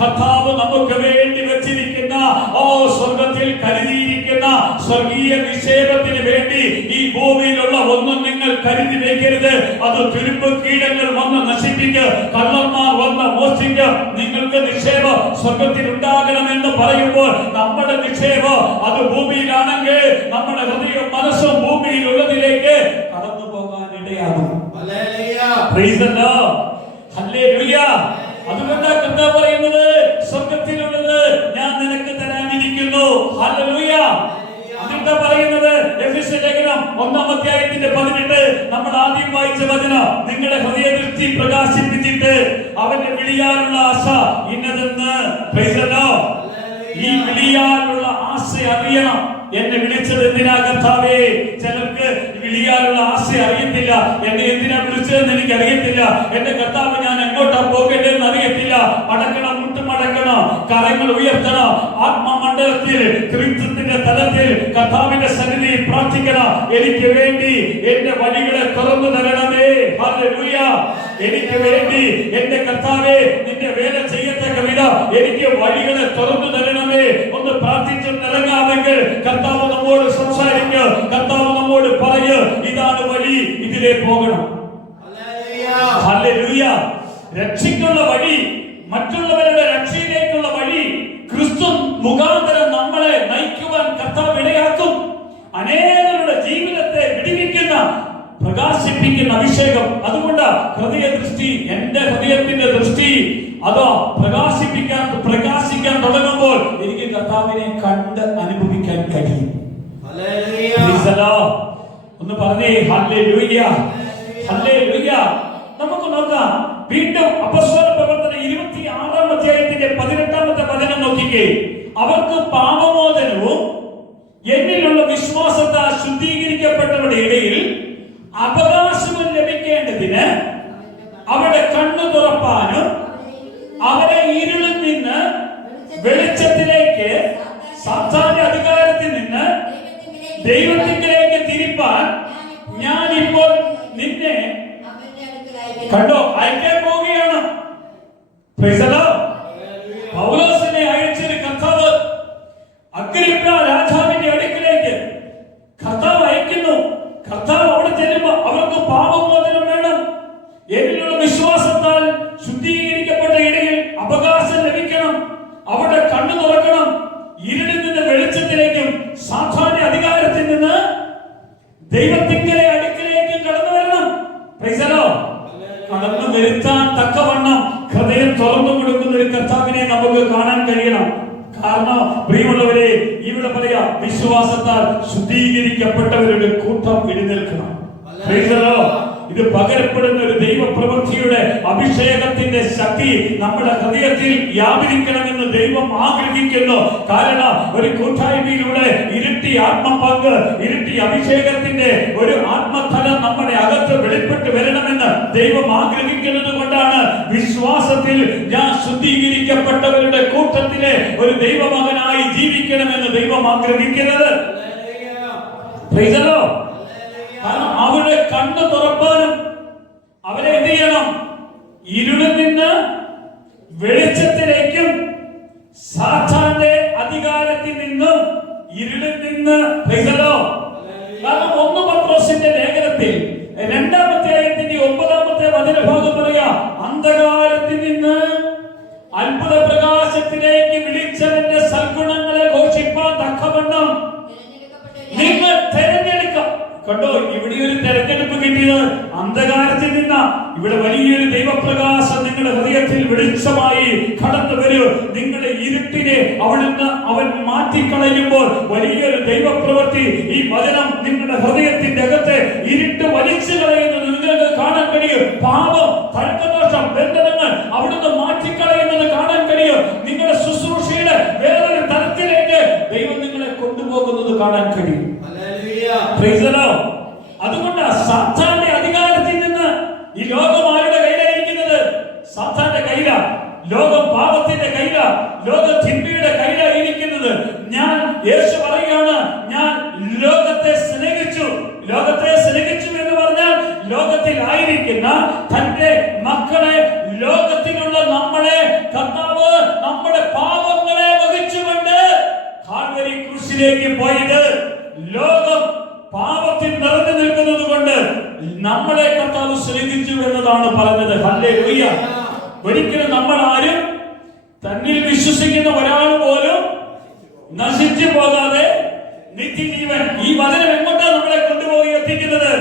കർത്താവ് നമുക്ക് വേണ്ടി വെച്ചിരിക്കുന്ന സ്വർഗത്തിൽ കരുതിയിരിക്കുന്ന സ്വർഗീയ നിക്ഷേപത്തിന് വേണ്ടി ഈ ഭൂമിയിലുള്ള ഒന്നും നിങ്ങൾ കരുതി വെക്കരുത്. അത് തുരുമ്പ് കീടങ്ങൾ വന്ന് നശിപ്പിക്ക്, കള്ളന്മാർ വന്ന് മോഷ്ടിക്ക്. നിങ്ങൾക്ക് നിക്ഷേപം സ്വർഗത്തിൽ ഉണ്ടാകണമെന്ന് പറയുമ്പോൾ നമ്മുടെ നിക്ഷേപം അത് ഭൂമിയിലാണെങ്കിൽ നമ്മുടെ ഹൃദയവും മനസ്സും ഭൂമിയിലുള്ളതിലേക്ക് കടന്നു പോകാൻ ഇടയാകും. Praise the Lord, hallelujah. അതുകൊണ്ടാണ് കർത്താവ് പറയുന്നത്, സ്വർഗത്തിലുള്ളത് ഞാൻ നിനക്ക് തരാനിരിക്കുന്നു. ഹല്ലേലൂയ. അതെന്താ പറയുന്നത്? എഫെസ്യ ലേഖനം 1-ാം-അധ്യായത്തിന്റെ 18 നമ്മൾ ആദ്യം വായിച്ച വചനം, നിങ്ങളുടെ ഹൃദയദൃഷ്ടി പ്രകാശിപ്പിച്ചിട്ട് അവന്റെ വിളിയാലുള്ള ആശ ഇന്നതെന്ന്. Praise the Lord. ഈ വിളിയാലുള്ള ആശ അറിയണം. എന്നെ വിളിച്ചത് എന്തിനാ കർത്താവേ? ചിലർക്ക് വിളിയാലുള്ള ആശ അറിയത്തില്ല. എന്നെ എന്തിനാ വിളിച്ചതെന്ന് എനിക്ക് അറിയത്തില്ല. എന്റെ കർത്താവ്, ഞാൻ എങ്ങോട്ടാ പോകേണ്ടതെന്ന് അറിയത്തില്ല. മടക്കണം, മുട്ടുമടക്കണം, കരങ്ങൾ ഉയർത്തണം, ആത്മമണ്ഡലത്തിൽ ക്രിസ്തുവിന്റെ തലത്തിൽ കർത്താവിന്റെ സന്നിധിയിൽ പ്രാർത്ഥിക്കണം. എനിക്ക് വേണ്ടി എന്റെ വഴികളെ തുറന്നു തരണമേ. ഹല്ലേലൂയ. എനിക്ക് വേണ്ടി എന്റെ കർത്താവേ, നിന്റെ വേല ചെയ്യത്തക്ക വിധം എനിക്ക് വഴികളെ തുറന്നു തരണമേ. ഒന്ന് പ്രാർത്ഥിച്ചു നിറങ്ങാമെങ്കിൽ കർത്താവ് നമ്മോട് സംസാരിക്കുക, കർത്താവ് നമ്മോട് പറയുക, ഇതാണ് വഴി, ഇതിലേ പോകണം. ഹല്ലേലൂയ. രക്ഷയ്ക്കുള്ള വഴി, മറ്റുള്ളവരുടെ രക്ഷയിലേക്കുള്ള വഴി ക്രിസ്തു മുഖാന്തരം നമ്മളെ നയിക്കുവാൻ കർത്താവ് ഇടയാക്കും. അനേകരുടെ ജീവിതത്തെ വിടുവിക്കുന്ന, പ്രകാശിപ്പിക്കുന്ന അഭിഷേകം. അതുകൊണ്ട് ഹൃദയ ദൃഷ്ടി, എന്റെ ഹൃദയത്തിന്റെ ദൃഷ്ടി അതോ പ്രകാശിക്കാൻ തുടങ്ങുമ്പോൾ എനിക്ക് കർത്താവിനെ കണ്ട് അനുഭവിക്കാൻ കഴിയും. ഒന്ന് പറഞ്ഞേ ഹല്ലേലൂയ, ഹല്ലേലൂയ. നമുക്ക് നോക്കാം വീണ്ടും അപ്പോസ്തല പ്രവർത്തനം 26-ാം-അധ്യായത്തിന്റെ 18-ാമത്തെ വചനം നോക്കിക്കേ. അവർക്ക് പാപമോചനവും എന്നിലുള്ള വിശ്വാസത്താൽ ശുദ്ധീകരിക്കപ്പെട്ടവരുടെ ഇടയിൽ അവകാശവും ലഭിക്കേണ്ടതിന് അവരുടെ കണ്ണു തുറപ്പാനും അവരെ ഇരുളിൽ നിന്ന് വെളിച്ചത്തിലേക്ക്, സാത്താന്റെ അധികാരത്തിൽ നിന്ന് ദൈവത്തിലേക്ക് തിരിപ്പാൻ ഞാൻ ഇപ്പോൾ നിന്നെ കണ്ടോ അയക്കാൻ പോവുകയാണ്. പൗലോസിനെ അയച്ചൊരു കർത്താവ് അഗ്രിപ്പ രാജാവിന്റെ അടുക്കിലേക്ക് കർത്താവ് അയക്കുന്നു. കർത്താവ് അവിടെ ചെല്ലുമ്പോൾ അവർക്ക് പാപമോചനം വേണം. എന്നിലുള്ള വിശ്വാസത്താൽ ശുദ്ധീകരിക്കപ്പെട്ട ഇടയിൽ അവകാശം ലഭിക്കണം. അവരുടെ കണ്ണു തുറക്കണം. ഇരുളിൽ നിന്ന് വെളിച്ചത്തിലേക്കും സാത്താന്റെ അധികാരത്തിൽ നിന്ന് ദൈവത്തിങ്കലെ പ്രിയമുള്ളവരെ, ഇവിടെ പറയാ വിശ്വാസത്താൽ ശുദ്ധീകരിക്കപ്പെട്ടവരുടെ കൂട്ടം എഴുന്നേൽക്കണം. Praise the Lord. ഇത് പകരപ്പെടുന്ന ഒരു ദൈവപ്രവൃത്തിയുടെ അഭിഷേകത്തിന്റെ ശക്തി നമ്മുടെ ഹൃദയത്തിൽ വ്യാപരിക്കണമെന്ന് ദൈവം ആഗ്രഹിക്കുന്നു. കാരണം ഒരു കൂട്ടായ്മയിലൂടെ ഇരട്ടി ആത്മപങ്ക്, ഇരട്ടി അഭിഷേകത്തിന്റെ ഒരു ആത്മഫലം നമ്മുടെ അകത്ത് വെളിപ്പെട്ട് വരണമെന്ന് ദൈവം ആഗ്രഹിക്കുന്നത് കൊണ്ടാണ് വിശ്വാസത്തിൽ ഞാൻ ശുദ്ധീകരിക്കപ്പെട്ടവരുടെ കൂട്ടത്തിലെ ഒരു ദൈവമകനായി ജീവിക്കണമെന്ന് ദൈവം ആഗ്രഹിക്കുന്നത്. Praise the Lord. കാരണം അവരുടെ കണ്ണ് തുറപ്പാനും അവരെ എന്ത് ചെയ്യണം? ഇരുളിൽ നിന്ന് വെളിച്ചത്തിലേക്കും സാത്താന്റെ അധികാരത്തിൽ നിന്നും ഇരുളിൽ നിന്ന്. കാരണം 1 പത്രോസിന്റെ ലേഖനത്തിൽ 2-ാമത്തെ അധ്യായത്തിന്റെ 9-ാമത്തെ വചനഭാഗം പറയാ, അന്ധകാരത്തിൽ നിന്ന് അത്ഭുത പ്രകാശത്തിലേക്ക് വിളിച്ചവന്റെ സൽഗുണങ്ങളെ ഘോഷിപ്പാൻ തക്കവണ്ണം നിങ്ങൾ തെരഞ്ഞെടുക്കാം. കണ്ടോ, ഇവിടെ ഒരു തെരഞ്ഞെടുപ്പ് കിട്ടിയത് അന്ധകാരത്തിൽ നിന്ന. ഇവിടെ വലിയൊരു ദൈവപ്രകാശം നിങ്ങളുടെ ഹൃദയത്തിൽ വെളിച്ചമായി കടന്നു വരൂ. നിങ്ങളുടെ ഇരുട്ടിനെ അവിടുന്ന് അവൻ മാറ്റിക്കളയുമ്പോൾ വലിയൊരു ദൈവപ്രവൃത്തി ഈ വചനം നിങ്ങളുടെ ഹൃദയത്തിന്റെ അകത്ത് ഇരുട്ട് വലിച്ചു കളയുന്നത് നിങ്ങൾക്ക് കാണാൻ കഴിയും. പാപം, തർക്കദോഷം, ബന്ധനങ്ങൾ അവിടുന്ന് മാറ്റിക്കളയുന്നത് കാണാൻ കഴിയും. നിങ്ങളുടെ ശുശ്രൂഷയുടെ വേറൊരു തലത്തിലേക്ക് ദൈവം നിങ്ങളെ കൊണ്ടുപോകുന്നത് കാണാൻ കഴിയും. അതുകൊണ്ട് സാത്താന്റെ അധികാരത്തിൽ നിന്ന് ഈ ലോകം ആരുടെ കയ്യിലായിരിക്കുന്നത്? സാത്താന്റെ കയ്യില. ലോകം പാപത്തിന്റെ കയ്യില, ലോക തിന്മയുടെ കയ്യിലായിരിക്കുന്നത്. ഞാൻ യേശു പറയുകയാണ്, ഞാൻ ലോകത്തെ സ്നേഹിച്ചു. ലോകത്തെ സ്നേഹിച്ചു എന്ന് പറഞ്ഞാൽ ലോകത്തിൽ ആയിരിക്കുന്ന തന്റെ മക്കളെ, ലോകത്തിലുള്ള നമ്മളെ കർത്താവ് നമ്മുടെ പാപങ്ങളെ വഹിച്ചുകൊണ്ട് കാൽവരി ക്രൂശിലേക്ക് പോയത്. ലോകം പാപത്തിൽ നിറഞ്ഞു നിൽക്കുന്നത് കൊണ്ട് നമ്മളെ കർത്താവ് സ്നേഹിച്ചു എന്നതാണ് പറഞ്ഞത്. ഹല്ലേലൂയ. ഒരിക്കലും നമ്മൾ ആരും തന്നിൽ വിശ്വസിക്കുന്ന ഒരാൾ പോലും നശിച്ചു പോകാതെ നിത്യജീവൻ. ഈ വചനം എങ്ങോട്ടാണ് നമ്മളെ കൊണ്ടുപോയി എത്തിക്കുന്നത്?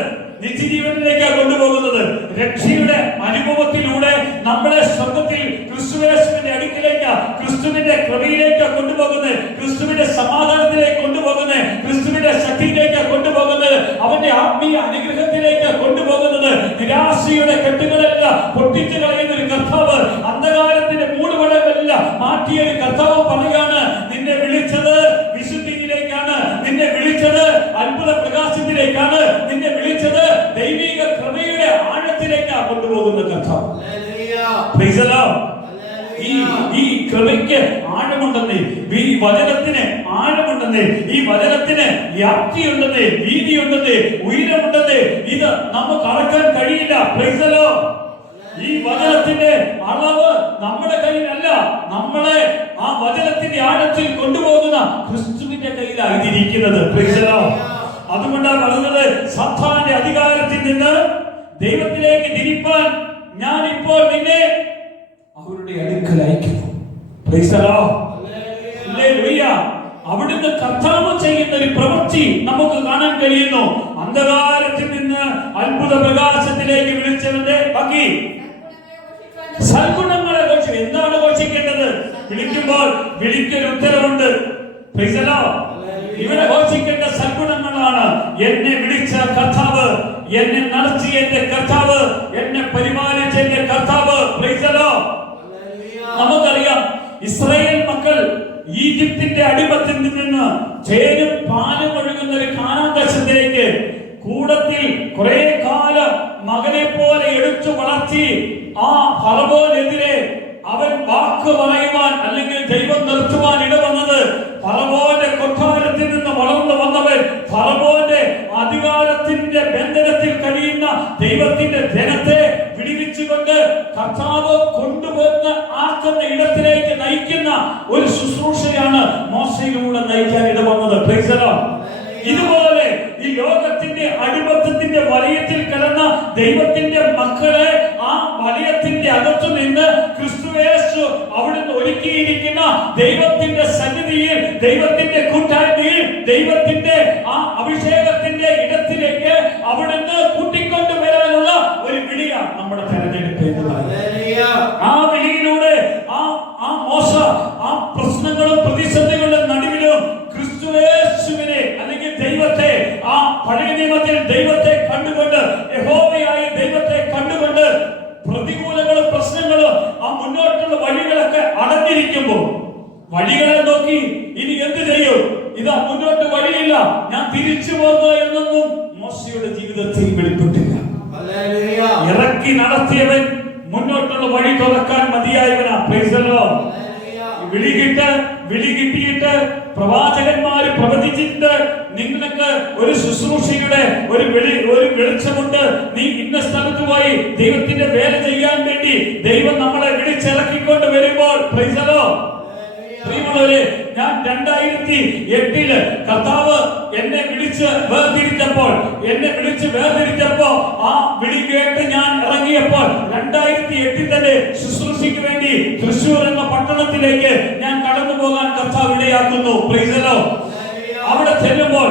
നിത്യജീവനിലേക്കാണ് കൊണ്ടുപോകുന്നത്. രക്ഷയുടെ അനുഭവത്തിലൂടെ നമ്മളെ സ്വർഗ്ഗത്തിൽ ക്രിസ്തുവിന്റെ അടുക്കിലേക്ക്, ക്രിസ്തുവിന്റെ കൃപയിലേക്ക് കൊണ്ടുപോകുന്നത്, ക്രിസ്തുവിന്റെ സമാധാനത്തിലേക്ക് കൊണ്ടുപോകുന്നത്, ക്രിസ്തുവിന്റെ ശക്തിയിലേക്ക് കൊണ്ടുപോകുന്നത്, അവന്റെ ആത്മീയ അനുഗ്രഹത്തിലേക്ക് കൊണ്ടുപോകുന്നത്. നിരാശയുടെ കെട്ടുകളെല്ലാം പൊട്ടിച്ചു കളയുന്ന ഒരു കർത്താവ്, അന്ധകാരത്തിന്റെ മൂടുപടമെല്ലാം മാറ്റിയ ഒരു കർത്താവ് പറയുകയാണ്, നിന്നെ വിളിച്ചത് വിശുദ്ധിയിലേക്കാണ്, നിന്നെ വിളിച്ചത് അത്ഭുത പ്രകാശത്തിലേക്കാണ്, നിന്നെ വിളിച്ചത് ദൈവിക കൃപയുടെ ആഴത്തിലേക്കാണ് കൊണ്ടുപോകുന്ന കർത്താവ്. ഈ കൃപയ്ക്ക് ആഴമുണ്ടെന്നേ, ഈ വചനത്തിന് ആഴമുണ്ടെന്നേ, ഈ വചനത്തിന് വ്യാപ്തിയുണ്ടെന്നേ, വീതിയുണ്ടെന്നേ, ഉയരമുണ്ടെന്നേ. ഇത് നമുക്ക് അളക്കാൻ കഴിയില്ല. Price the Lord. ഈ വചനത്തിന്റെ അളവ് നമ്മുടെ കയ്യിലല്ല, നമ്മളെ ആ വചനത്തിന്റെ ആഴത്തിൽ കൊണ്ടുപോകുന്ന ക്രിസ്തുവിന്റെ കയ്യിലായിരിക്കുന്നത്. Price the Lord. അതുകൊണ്ടാണ് പറയുന്നത്, സാത്താന്റെ അധികാരത്തിൽ നിന്ന് ദൈവത്തിലേക്ക് തിരിപ്പാൻ ഞാൻ ഇപ്പോൾ നിന്നെ അവരുടെ അടുക്കൽ അയക്കുന്നു. Price the Lord. ഹല്ലേലൂയ. അവിടുന്ന് കർത്താവ് ചെയ്യുന്ന ഒരു പ്രവൃത്തി നമുക്ക് കാണാൻ കഴിയുന്നു. അന്ധകാരത്തിൽ നിന്ന് അത്ഭുത പ്രകാശത്തിലേക്ക് വിളിച്ചവന്റെ ബാക്കി സൽഗുണങ്ങളെ ഘോഷിക്കും. എന്താണ് ഘോഷിക്കേണ്ടത്? വിളിക്കുമ്പോൾ വിളിക്കൊരു ഉത്തരവുണ്ട്. Praise the Lord. ഇവിടെ ഘോഷിക്കേണ്ട സൽഗുണങ്ങളാണ്. എന്നെ വിളിച്ച കർത്താവ്, എന്നെ നടത്തിയ എന്റെ കർത്താവ്, എന്നെ പരിപാലിച്ച എന്റെ കർത്താവ്. Price the Lord. നമുക്കറിയാം, ഇസ്രായേൽ മക്കൾ ഈജിപ്തിന്റെ അടിമത്തിൽ നിന്ന് തേനും പാലും ഒഴുകുന്ന ഒരു കാനാൻ ദേശത്തിലേക്ക് കൂടത്തിൽ കുറെ കാലം മകനെ പോലെ എടുത്തു വളർത്തി ആ ഫറവോനെതിരെ അവൻ വാക്ക് പറയുവാൻ അല്ലെങ്കിൽ ദൈവം നിർത്തുവാൻ ഇടവന്നത്. ഫറവോന്റെ കൊട്ടാരത്തിൽ നിന്ന് വളർന്നു വന്നവൻ, ഫറവോന്റെ അധികാരത്തിന്റെ ബന്ധനത്തിൽ കഴിയുന്ന ദൈവത്തിന്റെ ജനത്തെ വിടുവിച്ചുകൊണ്ട് കർത്താവ് കൊണ്ടുപോകുന്ന ആക്കുന്ന ഇടത്തിലേക്ക് നയിക്കുന്ന ഒരു ശുശ്രൂഷയാണ് മോശയിലൂടെ നയിക്കാൻ ഇടവന്നത്. Price the Lord. ഇതുപോലെ ഈ ലോകത്തിന്റെ അടിമത്തത്തിന്റെ വലയത്തിൽ കിടന്ന ദൈവത്തിന്റെ മക്കളെ ആ വലയത്തിന്റെ അകത്തു നിന്ന് ക്രിസ്തുയേശു അവിടുന്ന് ഒരുക്കിയിരിക്കുന്ന ദൈവത്തിന്റെ സന്നിധിയിൽ, ദൈവത്തിന്റെ കൂട്ടായ്മയിൽ, ദൈവത്തിന്റെ ആ അഭിഷേകത്തിന്റെ ഇടത്തിലേക്ക് അവിടുന്ന് കൂട്ടിക്കൊണ്ടുവരാനുള്ള ഒരു വിളിയാണ് നമ്മുടെ തെരഞ്ഞെടുപ്പ് എന്ന് പറയുന്നത്. ആ വിളിയിലൂടെ ആ മോശ ആ പ്രശ്നങ്ങളും പ്രതിസന്ധികളും പഴയ നിയമത്തിൽ ദൈവത്തെ കണ്ടുകൊണ്ട്, യഹോവയായ ദൈവത്തെ കണ്ടുകൊണ്ട് പ്രതികൂലങ്ങളും പ്രശ്നങ്ങളും ആ മുന്നോട്ടുള്ള വഴികളൊക്കെ അടഞ്ഞിരിക്കുമ്പോൾ വഴികളെ നോക്കി ഇനി എന്ത് ചെയ്യും, ഇതാ മുന്നോട്ട് വഴിയില്ല, ഞാൻ തിരിച്ചു പോകുക എന്നൊന്നും മോശയുടെ ജീവിതത്തിൽ വെളിപ്പെട്ടില്ല. ഇറക്കി നടത്തിയവൻ മുന്നോട്ടുള്ള വഴി തുറക്കാൻ മതിയായവനാ. Price the Lord. വിളി കിട്ടിയിട്ട് പ്രവാചകന്മാര് പ്രവചിച്ചിട്ട് നിങ്ങൾക്ക് ഒരു ശുശ്രൂഷയുടെ ഒരു വെളിച്ചമുണ്ട്, നീ ഇന്ന സ്ഥലത്ത് പോയി ദൈവത്തിന്റെ വേല ചെയ്യാൻ വേണ്ടി ദൈവം നമ്മളെ വിളിച്ചിറക്കിക്കൊണ്ട് വരുമ്പോൾ, പ്രൈസ് ദി ലോർഡ്, പ്രിയമുള്ളവരെ, ഞാൻ 2008 കർത്താവ് എന്നെ വിളിച്ച് വേർതിരിച്ചപ്പോ ആ വിളി കേട്ട് ഞാൻ ഇറങ്ങിയപ്പോൾ 2008 തന്നെ ശുശ്രൂഷയ്ക്ക് വേണ്ടി തൃശ്ശൂർ എന്ന പട്ടണത്തിലേക്ക് ഞാൻ കടന്നു പോകാൻ കർത്താവ് ഇടയാക്കുന്നു. Price the Lord. അവിടെ ചെല്ലുമ്പോൾ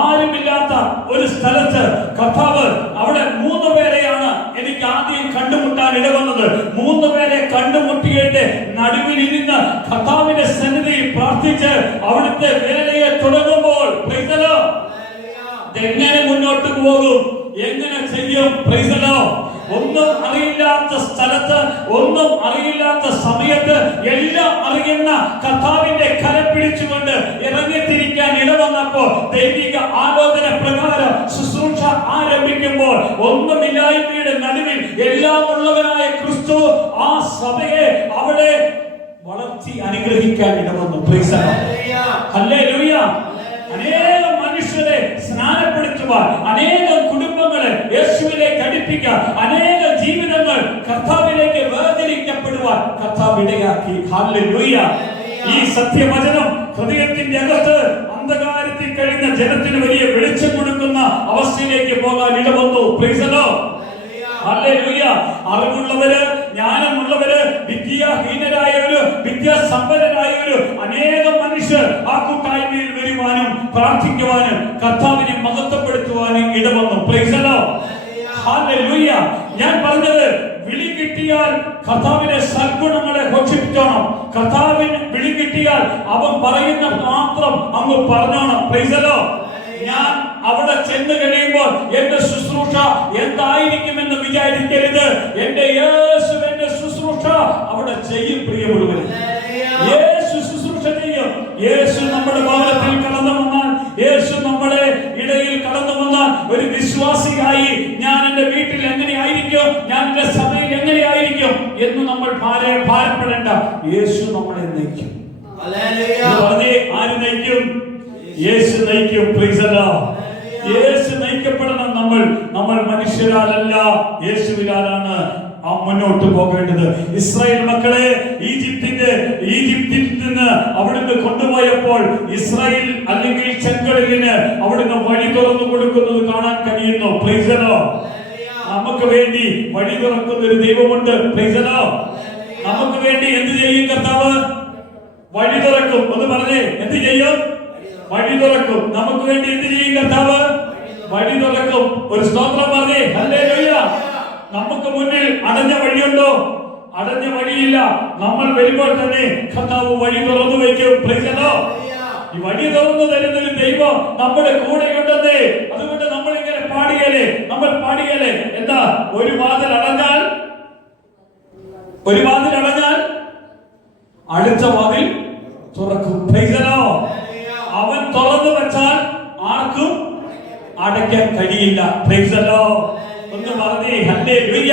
ആരുമില്ലാത്ത ഒരു സ്ഥലത്ത് കർത്താവ് അവിടെ 3 പേരെയാണ് എനിക്ക് ആദ്യം കണ്ടുമുട്ടാൻ ഇടവന്നത്. 3 പേരെ കണ്ടുമുട്ടിയിട്ട് നടുവിലിരുന്ന് കർത്താവിന്റെ സന്നിധിയിൽ പ്രാർത്ഥിച്ച് അവിടുത്തെ വേലയെ തുടങ്ങുമ്പോൾ, പ്രൈസ് ദി ലോർഡ്, എങ്ങനെ മുന്നോട്ട് പോകും, എങ്ങനെ ചെയ്യും? Price the Lord. ഒന്നും അറിയില്ലാത്ത സ്ഥലത്ത്, ഒന്നും അറിയില്ലാത്ത സമയത്ത് എല്ലാം അറിയുന്ന കർത്താവിന്റെ കരം പിടിച്ചുകൊണ്ട് ഇറങ്ങിത്തിരിക്കാൻ ഇടവന്നപ്പോ ദൈവിക ആലോചന പ്രകാരം ശുശ്രൂഷ ആരംഭിക്കുമ്പോൾ ഒന്നുമില്ലായ്മയുടെ നടുവിൽ എല്ലാം ഉള്ളവനായ ക്രിസ്തു ആ സഭയെ അവിടെ വളർത്തി അനുഗ്രഹിക്കാൻ ഇടവന്നു. Praise the Lord. ഹല്ലേലൂയ. അനേകം മനുഷ്യരെ സ്നാനപ്പെടുത്തുവാൻ, അനേകം കുടുംബങ്ങളെ യേശുവിലേക്ക് അടുപ്പിക്കാൻ, അനേകം ജീവിതങ്ങൾ കർത്താവിലേക്ക് വേർതിരിക്കപ്പെടുവാൻ കർത്താവ് ഇടയാക്കി. ഹല്ലേലൂയ. ഈ സത്യവചനം ഹൃദയത്തിന്റെ അകത്ത് അന്ധകാരത്തിൽ കഴിഞ്ഞ ജനത്തിന് വലിയ വെളിച്ചം കൊടുക്കുന്ന അവസ്ഥയിലേക്ക് പോകാൻ ഇടവന്നു. Praise the Lord. ഹല്ലേലൂയ. അറിവുള്ളവര്, ജ്ഞാനമുള്ളവര്, വിദ്യാഹീനരായവര്, വിദ്യാസമ്പന്നരായവര് അനേകം മനുഷ്യർ ആ കൂട്ടായ്മയിൽ വരുവാനും പ്രാർത്ഥിക്കുവാനും കർത്താവിനെ മഹത്വപ്പെടുത്തുവാനും ഇടവന്നു. Praise the Lord. ഹല്ലേലൂയ. ഞാൻ പറഞ്ഞത്, വിളി കിട്ടിയാൽ കർത്താവിന്റെ സൽഗുണങ്ങളെ ഘോഷിപ്പിക്കണം. കർത്താവിന് വിളി കിട്ടിയാൽ അവൻ പറയുന്ന മാത്രം അങ്ങ് പറഞ്ഞോണം. Price the Lord. ഞാൻ അവിടെ ചെന്ന് കഴിയുമ്പോൾ എന്റെ ശുശ്രൂഷ എന്തായിരിക്കുമെന്ന് വിചാരിക്കരുത്. എന്റെ യേശു എന്റെ ശുശ്രൂഷ അവിടെ ചെയ്യും. പ്രിയമുള്ളവരെ, യേശു ശുശ്രൂഷ ചെയ്യും. യേശു നമ്മുടെ ഭവനത്തിൽ കടന്നു വന്നാൽ, യേശു നമ്മുടെ ഇടയിൽ കടന്നു വന്നാൽ ഒരു വിശ്വാസിയായി ഞാൻ എന്റെ വീട്ടിൽ എങ്ങനെയായിരിക്കും, ഞാൻ എന്റെ സഭയിൽ എങ്ങനെയായിരിക്കും എന്ന് നമ്മൾ ഭാരപ്പെടേണ്ട. യേശു നമ്മളെ നയിക്കും. ആര് നയിക്കും? യേശു നയിക്കും. Praise the Lord. യേശു നയിക്കപ്പെടണം. നമ്മൾ മനുഷ്യരാലല്ല, യേശുവിലാലാണ് മുന്നോട്ട് പോകേണ്ടത്. ഇസ്രായേൽ മക്കളെ ഈജിപ്തിൽ നിന്ന് അവിടുന്ന് കൊണ്ടുപോയപ്പോൾ ഇസ്രായേൽ അല്ലെങ്കിൽ ചെങ്കടലിന് അവിടുന്ന് വഴി തുറന്നു കൊടുക്കുന്നത് കാണാൻ കഴിയുന്നു. Price the Lord. നമുക്ക് വേണ്ടി വഴി തുറക്കുന്ന ഒരു ദൈവമുണ്ട്. Price the Lord. നമുക്ക് വേണ്ടി എന്ത് ചെയ്യും കർത്താവ്? വഴി തുറക്കും. ഒന്ന് പറഞ്ഞേ, എന്ത് ചെയ്യും? വഴി തുറക്കും. നമുക്ക് വേണ്ടി എന്ത് ചെയ്യും കർത്താവ്? വഴി തുറക്കും. ഒരു സ്തോത്രം പറഞ്ഞേ. ഹല്ലേലൂയ. നമുക്ക് മുന്നിൽ അടഞ്ഞ വഴിയുണ്ടോ? അടഞ്ഞ വഴിയില്ല. നമ്മൾ വരുമ്പോൾ തന്നെ കർത്താവ് വഴി തുറന്നു വയ്ക്കും. Price the Lord. ഈ വഴി തുറന്നു തരുന്ന ഒരു ദൈവം നമ്മുടെ കൂടെ ഉണ്ടെന്നേ. അതുകൊണ്ട് നമ്മൾ ഇങ്ങനെ പാടിയല്ലേ എന്താ? ഒരു വാതിൽ അടഞ്ഞാൽ അടുത്ത വാതിൽ തുറക്കും. Price the Lord. അവൻ തുറന്നു വെച്ചാൽ ആർക്കും അടയ്ക്കാൻ കഴിയില്ല. Price the Lord. ഒന്ന് പറഞ്ഞേ ഹല്ലേലൂയ.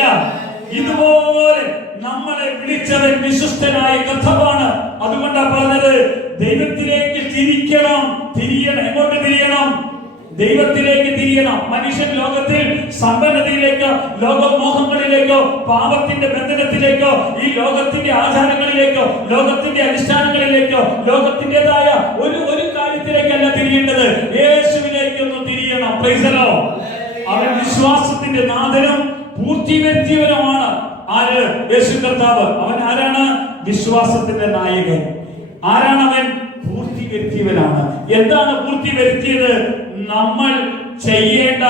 ഇതുപോലെ നമ്മളെ വിളിച്ചവൻ വിശ്വസ്തനായ കർത്താവാണ്. അതുകൊണ്ടാണ് പറഞ്ഞത്, ദൈവത്തിലേക്ക് തിരിയണം. എങ്ങോട്ട് തിരിയണം? ദൈവത്തിലേക്ക് തിരിയണം. മനുഷ്യൻ ലോകത്തിൽ സമ്പന്നതയിലേക്കോ, ലോകമോഹങ്ങളിലേക്കോ, പാപത്തിന്റെ ബന്ധനത്തിലേക്കോ, ഈ ലോകത്തിന്റെ ആചാരങ്ങളിലേക്കോ, ലോകത്തിന്റെ അനുഷ്ഠാനങ്ങളിലേക്കോ, ലോകത്തിൻ്റെതായ ഒരു കാര്യത്തിലേക്കല്ല തിരിയേണ്ടത്. യേശുവിലേക്കൊന്ന് തിരിയണം. Praise the Lord. അവൻ വിശ്വാസത്തിന്റെ നാഥനും പൂർത്തീകരിച്ചവനുമാണ്. ആര്? യേശു കർത്താവ്. അവൻ ആരാണ്? വിശ്വാസത്തിന്റെ നായകൻ. ആരാണ് അവൻ? പൂർത്തീകരിച്ചവനാണ്. എന്താണ് പൂർത്തീകരിച്ചത്? നമ്മൾ ചെയ്യേണ്ട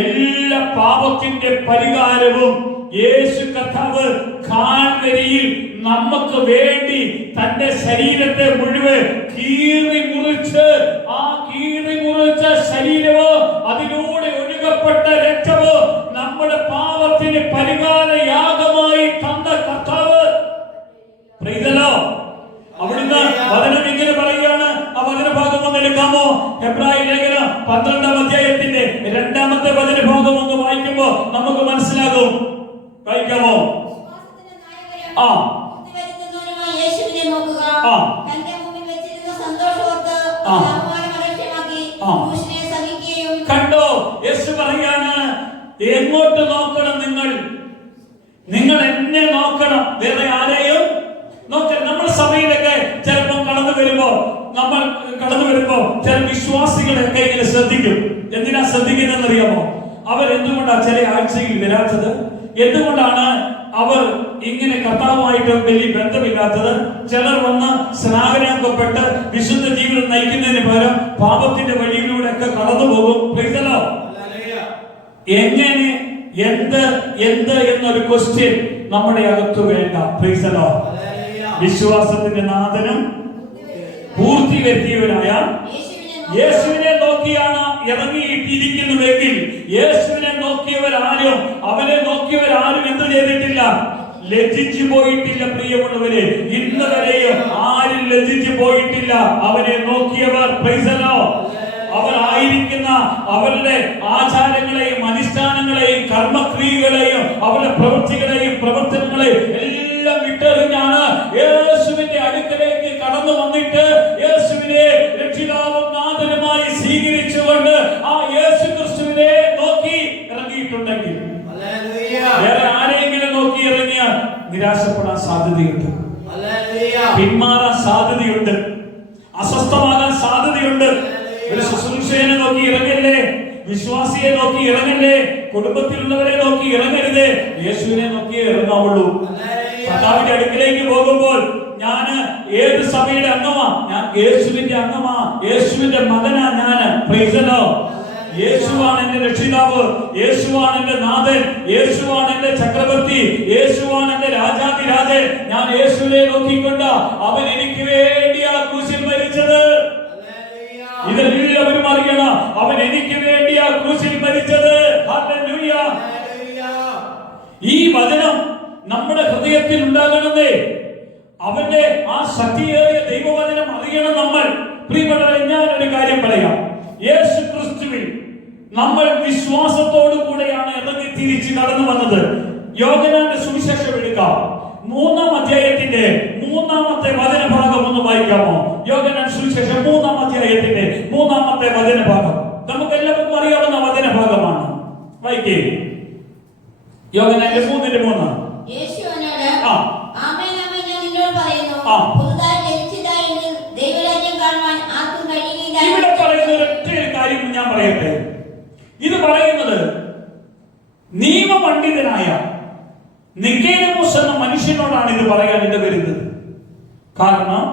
എല്ലാ പാപത്തിന്റെ പരിഹാരവും യേശു കർത്താവ് കാൽവരിയിൽ നമുക്ക് വേണ്ടി തന്റെ ശരീരത്തെ മുഴുവൻ കീറി മുറിച്ച്, ആ കീറി മുറിച്ച ശരീരമോ അതിലൂടെ എങ്ങോട്ട് നോക്കണം? നിങ്ങൾ എന്നെ നോക്കണം, വേറെ ആരെയും നോക്കണം. നമ്മുടെ സഭയിലൊക്കെ ചിലപ്പോൾ കടന്നു വരുമ്പോ ചില വിശ്വാസികളെയൊക്കെ ഇങ്ങനെ ശ്രദ്ധിക്കും. എന്തിനാ ശ്രദ്ധിക്കുന്നതെന്ന് അറിയാമോ? അവരെന്തുകൊണ്ടാണ് ചില ആഴ്ചയിൽ വരാത്തത്? എന്തുകൊണ്ടാണ് അവർ ഇങ്ങനെ കർത്താവുമായിട്ട് വലിയ ബന്ധമില്ലാത്തത്? ചിലർ വന്ന് സ്നാനപ്പെട്ട് വിശുദ്ധ ജീവിതം നയിക്കുന്നതിന് പകരം പാപത്തിന്റെ വഴിയിലൂടെ ഒക്കെ കടന്നു പോകും. എങ്ങനെ, എന്ത് എന്നൊരു ക്വസ്റ്റ്യൻ നമ്മുടെ അകത്ത് വേണ്ട. വിശ്വാസത്തിന്റെ നാഥനും പൂർത്തി വരുത്തിയവനായ യേശുവിനെ നോക്കിയാണ് ഇറങ്ങിയിട്ടിരിക്കുന്നുവെങ്കിൽ, യേശുവിനെ നോക്കിയവരാരും അവനെ നോക്കിയവരാരും എന്ത് ചെയ്തിട്ടില്ല? ലജ്ജിച്ചു പോയിട്ടില്ല. പ്രിയമുള്ളവരെ, ഇന്ന് വരെയും ആരും ലജ്ജിച്ചു പോയിട്ടില്ല. അവനെ നോക്കിയവർ അവരായിരിക്കുന്ന അവരുടെ ആചാരങ്ങളെയും അനുഷ്ഠാനങ്ങളെയും കർമ്മക്രിയകളെയും അവരുടെ പ്രവൃത്തികളെയും പ്രവർത്തനങ്ങളെയും എല്ലാം വിട്ടെറിഞ്ഞാണ് യേശുവിന്റെ അടുക്കലേക്ക് കടന്നു വന്നിട്ട് യേശുവിനെ രക്ഷിതാവും നാഥനുമായി സ്വീകരിച്ചുകൊണ്ട് ആ യേശു ക്രിസ്തുവിനെ നോക്കി ഇറങ്ങിയിട്ടുണ്ടെങ്കിൽ, വേറെ ആരെങ്കിലും നോക്കി ഇറങ്ങിയാൽ നിരാശപ്പെടാൻ സാധ്യതയുണ്ട്, പിന്മാറാൻ സാധ്യതയുണ്ട്, അസ്വസ്ഥമാകാൻ സാധ്യതയുണ്ട്. ഒരു ശുശ്രൂഷകനെ നോക്കി ഇറങ്ങല്ലേ, വിശ്വാസിയെ നോക്കി ഇറങ്ങല്ലേ, കുടുംബത്തിലുള്ളവരെ നോക്കി ഇറങ്ങരുത്. യേശുവിനെ നോക്കിയേ ഇറങ്ങാവുള്ളൂ. കർത്താവിന്റെ അടുക്കിലേക്ക് പോകുമ്പോൾ ഞാൻ ഏത് സഭയുടെ അംഗമാ? ഞാൻ യേശുവിന്റെ അംഗമാ, യേശുവിന്റെ മകനാ ഞാൻ. യേശുവാണ് എന്റെ രക്ഷിതാവ്, യേശുവാണ് എന്റെ നാഥൻ, യേശുവാണ് എന്റെ ചക്രവർത്തി, യേശുവാണ് എന്റെ രാജാതിരാജൻ. ഞാൻ യേശുവിനെ നോക്കിക്കൊണ്ട് അവൻ എനിക്ക് വേണ്ടി ആ ക്രൂശിൽ മരിച്ചത്. ഇതെല്ലാവരും അറിയണം. അവൻ എനിക്ക് വേണ്ടി ആ ക്രൂശിൽ മരിച്ചത്. ഹല്ലേലൂയ. ഈ വചനം നമ്മുടെ ഹൃദയത്തിൽ ഉണ്ടാകണമേ. അവന്റെ ആ ശക്തിയേറിയ ദൈവവചനം അറിയണം നമ്മൾ. പ്രിയപ്പെട്ടവരെ, ഞാൻ ഒരു കാര്യം പറയാം. യേശു ക്രിസ്തുവിൽ നമ്മൾ വിശ്വാസത്തോടു കൂടെയാണ് ഇറങ്ങി തിരിച്ച് കടന്നു വന്നത്. യോഹന്നാന്റെ സുവിശേഷം എടുക്കാം. 3-ാം അധ്യായത്തിന്റെ 3-ാമത്തെ വചനഭാഗം ഒന്ന് വായിക്കാമോ? യോഹന്നാൻ സുവിശേഷം 3-ാം അധ്യായത്തിന്റെ 3-ാമത്തെ വചനഭാഗം നമുക്ക് എല്ലാവർക്കും അറിയാവുന്ന വചനഭാഗമാണ്. വായിക്കേ. യോഹന്നാന്റെ 3:3. യേശു അവനോട്, ആമേൻ ആമേൻ ഞാൻ നിന്നോട് പറയുന്നു, പുതുതായി ജനിച്ചതായെങ്കിൽ ദൈവരാജ്യം കാണുവാൻ ആർക്കും കഴിയില്ല. ഇവിടെ പറയുന്ന ഒരൊറ്റ കാര്യം ഞാൻ പറയട്ടെ. ഇത് പറയുന്നത് നിയമപണ്ഡിതനായ നിക്കോദേമോസ് എന്ന മനുഷ്യനോടാണ് ഇത് പറയാൻ ഇടവരുന്നത്. കാരണം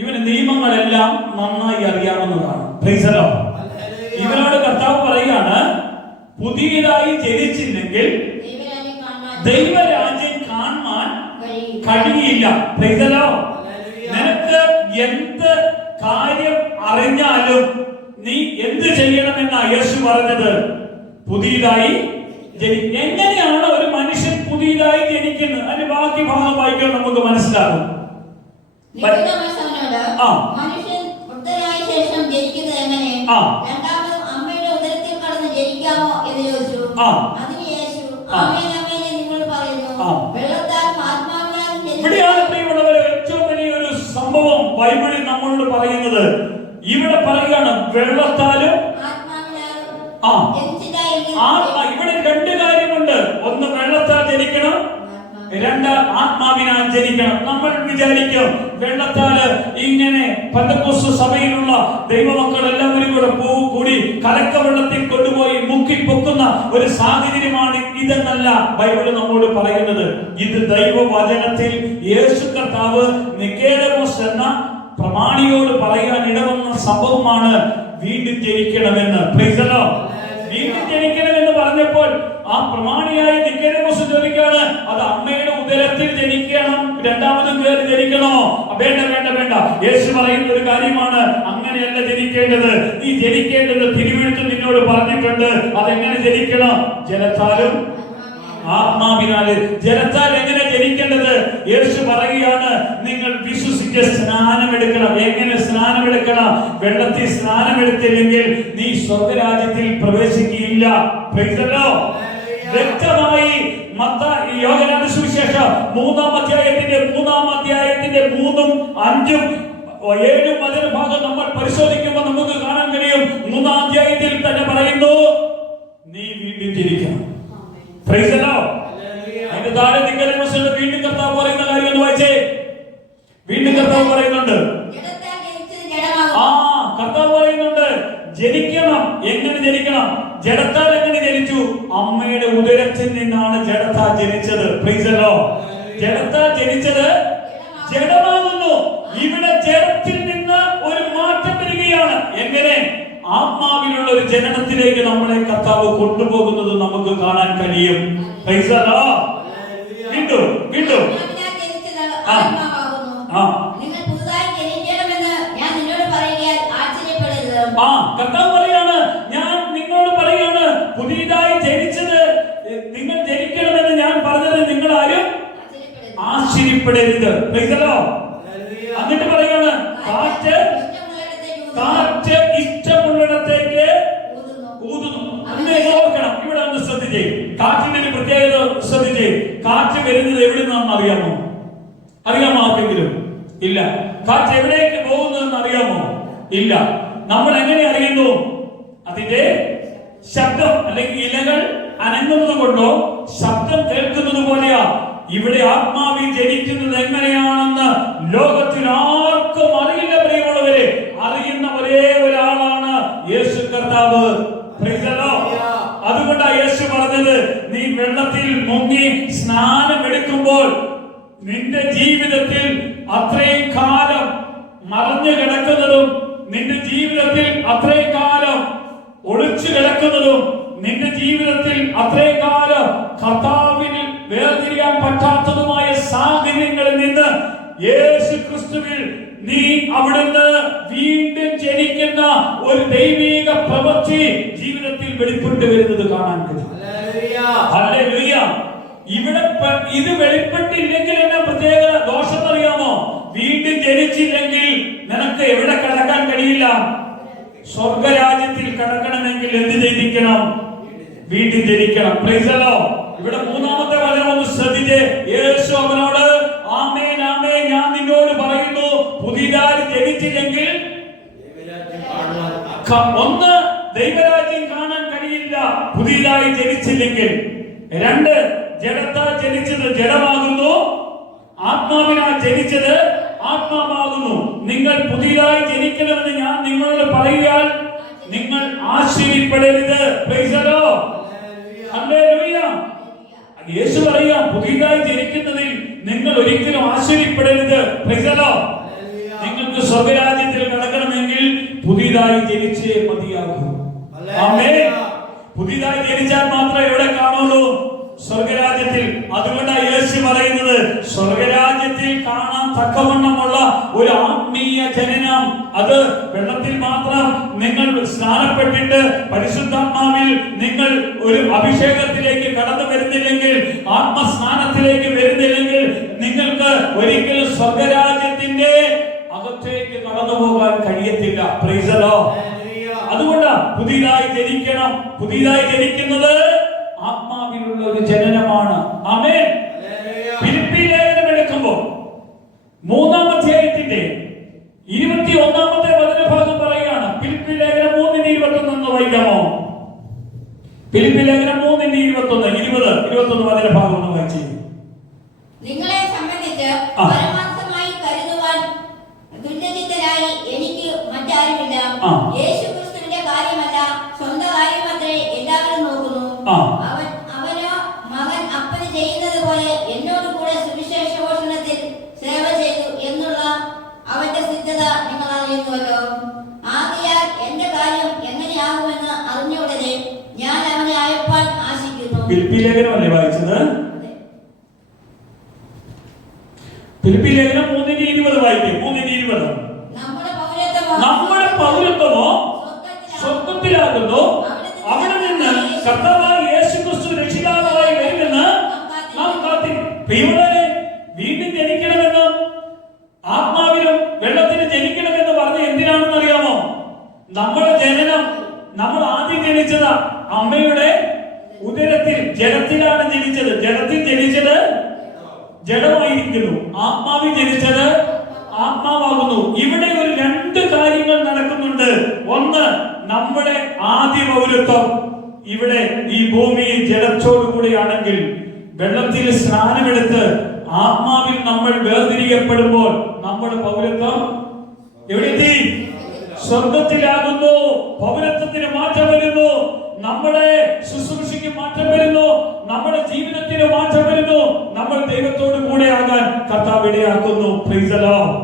ഇവന് നിയമങ്ങളെല്ലാം നന്നായി അറിയാവുന്നതാണ്. ഇവനോട് കർത്താവ് പറയാണ്, പുതിയതായി ജനിച്ചില്ലെങ്കിൽ ദൈവരാജ്യം കാണാൻ കഴിയില്ല. നിനക്ക് എന്ത് കാര്യം അറിഞ്ഞാലും നീ എന്ത് ചെയ്യണമെന്നാ യേശു പറഞ്ഞത്? പുതിയതായി എങ്ങനെയാണ് ഒരു മനുഷ്യൻ പുതിയതായി ജനിക്കുന്നത്? അതിന്റെ ബാക്കി ഭാഗം വായിക്കാൻ നമുക്ക് മനസ്സിലാകും. മനുഷ്യൻ വൃദ്ധനായ ശേഷം ജനിക്കുന്നത് എങ്ങനെ? രണ്ടാമതും അമ്മയുടെ ഉദരത്തിൽ കടന്ന് ജനിക്കാമോ എന്ന് ചോദിച്ചു. അതിന് യേശു, ആമേൻ ആമേൻ നിങ്ങളോട് പറയുന്നു, വെള്ളത്താലും ആത്മാവിനാലും ഇവിടെയാണ് പ്രിയമുള്ളവരെ ഏറ്റവും വലിയൊരു സംഭവം ബൈബിളിൽ നമ്മളോട് പറയുന്നത്. ഇവിടെ പറയുകയാണ് വെള്ളത്താലും ഇവിടെ രണ്ട് കാര്യമുണ്ട്. ഒന്ന് വെള്ളത്താൽ ജനിക്കണം, രണ്ട് ആത്മാവിനാൽ ജനിക്കണം. നമ്മൾ വിചാരിക്കും വെള്ളത്താല് ഇങ്ങനെ പെന്തക്കോസ്ത് സഭയിലുള്ള ദൈവമക്കൾ എല്ലാവരും കൂടി കലക്കവെള്ളത്തിൽ കൊണ്ടുപോയി മുക്കി പൊക്കുന്ന ഒരു സാഹചര്യമാണ് ഇതെന്നല്ല ബൈബിൾ നമ്മോട് പറയുന്നത്. ഇത് ദൈവവചനത്തിൽ യേശു കർത്താവ് നിക്കോദേമോസ് എന്ന പ്രമാണിയോട് പറയാൻ ഇടവന്ന സംഭവമാണ് വീണ്ടും ജനിക്കണമെന്ന്. വീണ്ടും ജനിക്കണമെന്ന് പറഞ്ഞപ്പോൾ ആ പ്രമാണിയായ നിക്കോദേമോസ് ചോദിക്കാണ്, അത് അമ്മയുടെ ഉദരത്തിൽ ജനിക്കണം, രണ്ടാമതും കയറി ജനിക്കണോ? വേണ്ട വേണ്ട വേണ്ട. യേശു പറയുന്ന ഒരു കാര്യമാണ്, അങ്ങനെയല്ല ജനിക്കേണ്ടത്. നീ ജനിക്കേണ്ടത് തിരുവെഴുത്ത് നിന്നോട് പറഞ്ഞിട്ടുണ്ട്. അതെങ്ങനെ ജനിക്കണം? ജലത്താലും ആത്മാവിനാല്. ജലത്താൽ എങ്ങനെ ജനിക്കേണ്ടത്? യേശു പറയുകയാണ്, നിങ്ങൾ വിശ്വസിച്ച് സ്നാനമെടുക്കണം. എങ്ങനെ സ്നാനമെടുക്കണം? വെള്ളത്തിൽ സ്നാനമെടുത്തില്ലെങ്കിൽ നീ സ്വർഗരാജ്യത്തിൽ പ്രവേശിക്കുകയില്ല. വ്യക്തമായി യോഹന്നാന്റെ സുവിശേഷം 3-ാം അധ്യായത്തിന്റെ 3-ഉം 5-ഉം 7-ഉം വചനഭാഗം നമ്മൾ പരിശോധിക്കുമ്പോൾ നമുക്ക് കാണാൻ കഴിയും. 3-ാം അധ്യായത്തിൽ തന്നെ പറയുന്നു, നീ വീണ്ടും ജനിക്കണം. Praise the Lord. അതിന്റെ താഴെ നിക്കോദേമോസിനോട് വീണ്ടും കർത്താവ് പറയുന്ന കാര്യം ഒന്ന് വായിച്ചേ. വീണ്ടും കർത്താവ് പറയുന്നുണ്ട്, കർത്താവ് പറയുന്നുണ്ട് ജനിക്കണം. എങ്ങനെ ജനിക്കണം? ജഡത്താൽ എങ്ങനെ ജനിച്ചു? അമ്മയുടെ ഉദരത്തിൽ നിന്നാണ് ജഡത്താൽ ജനിച്ചത്. Price the Lord. ജഡത്താൽ ജനിച്ചത് ജഡമാകുന്നു. ഇവിടെ ജഡത്തിൽ നിന്ന് ഒരു മാറ്റം വരികയാണ്. എങ്ങനെ? ആത്മാവിലുള്ള ഒരു ജനനത്തിലേക്ക് നമ്മളെ കർത്താവ് കൊണ്ടുപോകുന്നത് നമുക്ക് കാണാൻ കഴിയും. Price the Lord. വീണ്ടും വീണ്ടും കർത്താവ് പറയാണ്, ഞാൻ നിങ്ങളോട് പറയാണ്, പുതിയതായി ജനിച്ചത് നിങ്ങൾ ജനിക്കണമെന്ന് ഞാൻ പറഞ്ഞത് നിങ്ങൾ ആരും ആശ്ചര്യപ്പെടരുത്. Praise the Lord. എന്നിട്ട് പറയാണ്, കാറ്റ് ഇഷ്ടമുള്ളിടത്തേക്ക് ഊതുന്നു. ഓർക്കണം, ഇവിടെ ഒന്ന് ശ്രദ്ധിച്ചേ. കാറ്റിന്റെ ഒരു പ്രത്യേകത ശ്രദ്ധിച്ചേ. കാറ്റ് വരുന്നത് എവിടെ നിന്നാണെന്ന് അറിയാമോ? അറിയാമോ ആർക്കെങ്കിലും? ഇല്ല. കാറ്റ് എവിടേക്ക് പോകുന്നതെന്ന് അറിയാമോ? ഇല്ല. നമ്മൾ എങ്ങനെ അറിയുന്നു? അതിന്റെ ശബ്ദം, അല്ലെങ്കിൽ ഇലകൾ അനങ്ങുന്നത് കൊണ്ടോ ശബ്ദം കേൾക്കുന്നത് പോലെയാ. ഇവിടെ ആത്മാവിൽ ജനിക്കുന്നത് എങ്ങനെയാണെന്ന് ലോകത്തിൽ ആർക്കും അറിയില്ല പ്രിയമുള്ളവരെ. അറിയുന്ന ഒരേ ഒരാളാണ് യേശു കർത്താവ്. അതുകൊണ്ടാ യേശു പറഞ്ഞത്, നീ വെള്ളത്തിൽ മുങ്ങി സ്നാനം എടുക്കുമ്പോൾ നിന്റെ ജീവിതത്തിൽ അത്രയും കാലം മറഞ്ഞു കിടക്കുന്നതും, നിന്റെ ജീവിതത്തിൽ അത്രയും കാലം ഒളിച്ചു കിടക്കുന്നതും, നിന്റെ ജീവിതത്തിൽ അത്രയും കാലം കർത്താവിൽ വേർതിരിയാൻ പറ്റാത്തതുമായ സാഹചര്യങ്ങളിൽ നിന്ന് യേശു ക്രിസ്തുവിൽ നീ അവിടുന്ന് വീണ്ടും ജനിക്കുന്ന ഒരു ദൈവിക പ്രവൃത്തി ജീവിതത്തിൽ വെളിപ്പെട്ടു വരുന്നത് കാണാൻ കഴിയും. ഹല്ലേലൂയ. ഇവിടെ ഇത് വെളിപ്പെട്ടില്ലെങ്കിൽ എന്നെ പ്രത്യേക ദോഷം അറിയാമോ? വീണ്ടും ജനിച്ചില്ലെങ്കിൽ നിനക്ക് എവിടെ കടക്കാൻ കഴിയില്ല? സ്വർഗരാജ്യത്തിൽ കടക്കണമെങ്കിൽ എന്ത് ജനിക്കണം? വീണ്ടും ജനിക്കണം. Praise the Lord. ഇവിടെ മൂന്നാമത്തെ വചനം ഒന്ന് ശ്രദ്ധിച്ചേ. യേശു അവനോട്, ആമേൻ ആമേൻ ഞാൻ നിന്നോട് പറയുന്നു, പുതിയതായി ജനിച്ചില്ലെങ്കിൽ ഒന്ന് ദൈവരാജ്യം കാണാൻ കഴിയില്ല, പുതിയതായി ജനിച്ചില്ലെങ്കിൽ. രണ്ട്, ജഡത്താൽ ജനിച്ചത് ജഡമാകുന്നു, ആത്മാവിനാൽ ജനിച്ചത് ആത്മാവാകുന്നു. നിങ്ങൾ പുതിയതായി ജനിക്കണമെന്ന് ഞാൻ നിങ്ങളോട് പറയുകയാൽ നിങ്ങൾ ആശ്ചര്യപ്പെടരുത്. Praise the Lord. ഹല്ലേലൂയ. യേശു പറയാം, പുതിയതായി ജനിക്കുന്നതിൽ നിങ്ങൾ ഒരിക്കലും ആശ്ചര്യപ്പെടരുത്. Praise the Lord. നിങ്ങൾക്ക് സ്വർഗരാജ്യത്തിൽ കടക്കണമെങ്കിൽ പുതിയതായി ജനിച്ചേ മതിയാകൂ. ആമേൻ. പുതിയതായി ജനിച്ചാൽ മാത്രമേ എവിടെ കാണുള്ളൂ? സ്വർഗരാജ്യത്തിൽ. അതുകൊണ്ടാണ് യേശു പറയുന്നത്, സ്വർഗരാജ്യത്തിൽ കാണാൻ തക്കവണ്ണമുള്ള ഒരു ആത്മീയ ജനനം, അത് വെള്ളത്തിൽ മാത്രം നിങ്ങൾ സ്നാനപ്പെട്ടിട്ട് പരിശുദ്ധാത്മാവിൽ നിങ്ങൾ ഒരു അഭിഷേകത്തിലേക്ക് കടന്നു വരുന്നില്ലെങ്കിൽ, ആത്മസ്നാനത്തിലേക്ക് വരുന്നില്ലെങ്കിൽ നിങ്ങൾക്ക് ഒരിക്കലും സ്വർഗരാജ്യത്തിന്റെ അകത്തേക്ക് കടന്നു പോകാൻ കഴിയത്തില്ല. Price the Lord. അതുകൊണ്ട് പുതിയതായി ജനിക്കണം. പുതിയതായി ജനിക്കുന്നത് ആത്മാവിലുള്ള ഒരു ജനനമാണ്. ആമേൻ. ഫിലിപ്പി ലേഖനം എടുക്കുമ്പോൾ 3-ാം അധ്യായത്തിന്റെ 21-ാമത്തെ വചനഭാഗം പറയുകയാണ്. ഫിലിപ്പി ലേഖനം 3:21 വായിക്കാമോ? ഫിലിപ്പി ലേഖനം 3:21 വചനഭാഗം ഒന്ന് വായിച്ചു. നിങ്ങളെ സംബന്ധിച്ച് പരമാർത്ഥമായി കരുതുവാൻ തുല്യചിത്തരായി എനിക്ക് മറ്റാരുമില്ല. യേശു ക്രിസ്തുവിന്റെ കാര്യമല്ല, സ്വന്തം കാര്യമത്രേ എല്ലാവരും നോക്കുന്നു. അവനോ മകൻ അപ്പന് ചെയ്യുന്നത് പോലെ എന്നോട് കൂടെ സുവിശേഷ ഘോഷണത്തിൽ സേവ ചെയ്തു എന്നുള്ള അവന്റെ സിദ്ധത നിങ്ങൾ അറിയുന്നുവല്ലോ. ആകയാൽ എന്റെ കാര്യം എങ്ങനെയാകുമെന്ന് അറിഞ്ഞുടനെ ഞാൻ അവനെ അയപ്പാൻ ആശിക്കുന്നു. ഫിലിപ്പി ലേഖനമല്ലേ വായിച്ചത്? ഫിലിപ്പി ലേഖനം 3:20 വായിക്കും. 3:20 നമ്മുടെ പൗരത്വമോ സ്വർഗ്ഗത്തിലാകുന്നു, അവിടെ നിന്ന് കർത്താവായ യേശു ക്രിസ്തു രക്ഷിതാവായി വരുമെന്ന് നാം കാത്തിരിക്കും. വീണ്ടും ജനിക്കണമെന്ന്, ആത്മാവിലും വെള്ളത്തിനും ജനിക്കണമെന്ന് പറഞ്ഞ് എന്തിനാണെന്ന് അറിയാമോ? നമ്മുടെ ജനനം, നമ്മൾ ആദ്യം ജനിച്ചത് അമ്മയുടെ ഉദരത്തിൽ ജഡത്തിലാണ് ജനിച്ചത്. ജഡത്തിൽ ജനിച്ചത് ജഡമായിരിക്കുന്നു, ആത്മാവിൽ ജനിച്ചത് ആത്മാവാകുന്നു. ഇവിടെ ഒരു 2 കാര്യങ്ങൾ നടക്കുന്നുണ്ട്. ഒന്ന്, നമ്മുടെ ആദ്യ പൗരത്വം. ഇവിടെ ഈ ഭൂമിയിൽ ജലത്തോടുകൂടിയാണെങ്കിൽ വെള്ളത്തിൽ സ്നാനമെടുത്ത് ആത്മാവിൽ നമ്മൾ വേർതിരിക്കപ്പെടുമ്പോൾ നമ്മുടെ പൗരത്വം എവിടെത്തി? സ്വർഗത്തിലാകുന്നു. പൗരത്വത്തിന് മാറ്റം വരുന്നു. നമ്മുടെ ശുശ്രൂഷയ്ക്ക് മാറ്റം വരുന്നു. നമ്മുടെ ജീവിതത്തിന് മാറ്റം വരുന്നു. നമ്മൾ ദൈവത്തോട് കൂടെ ആകാൻ കർത്താവ് ഇടയാക്കുന്നു. Price the Lord.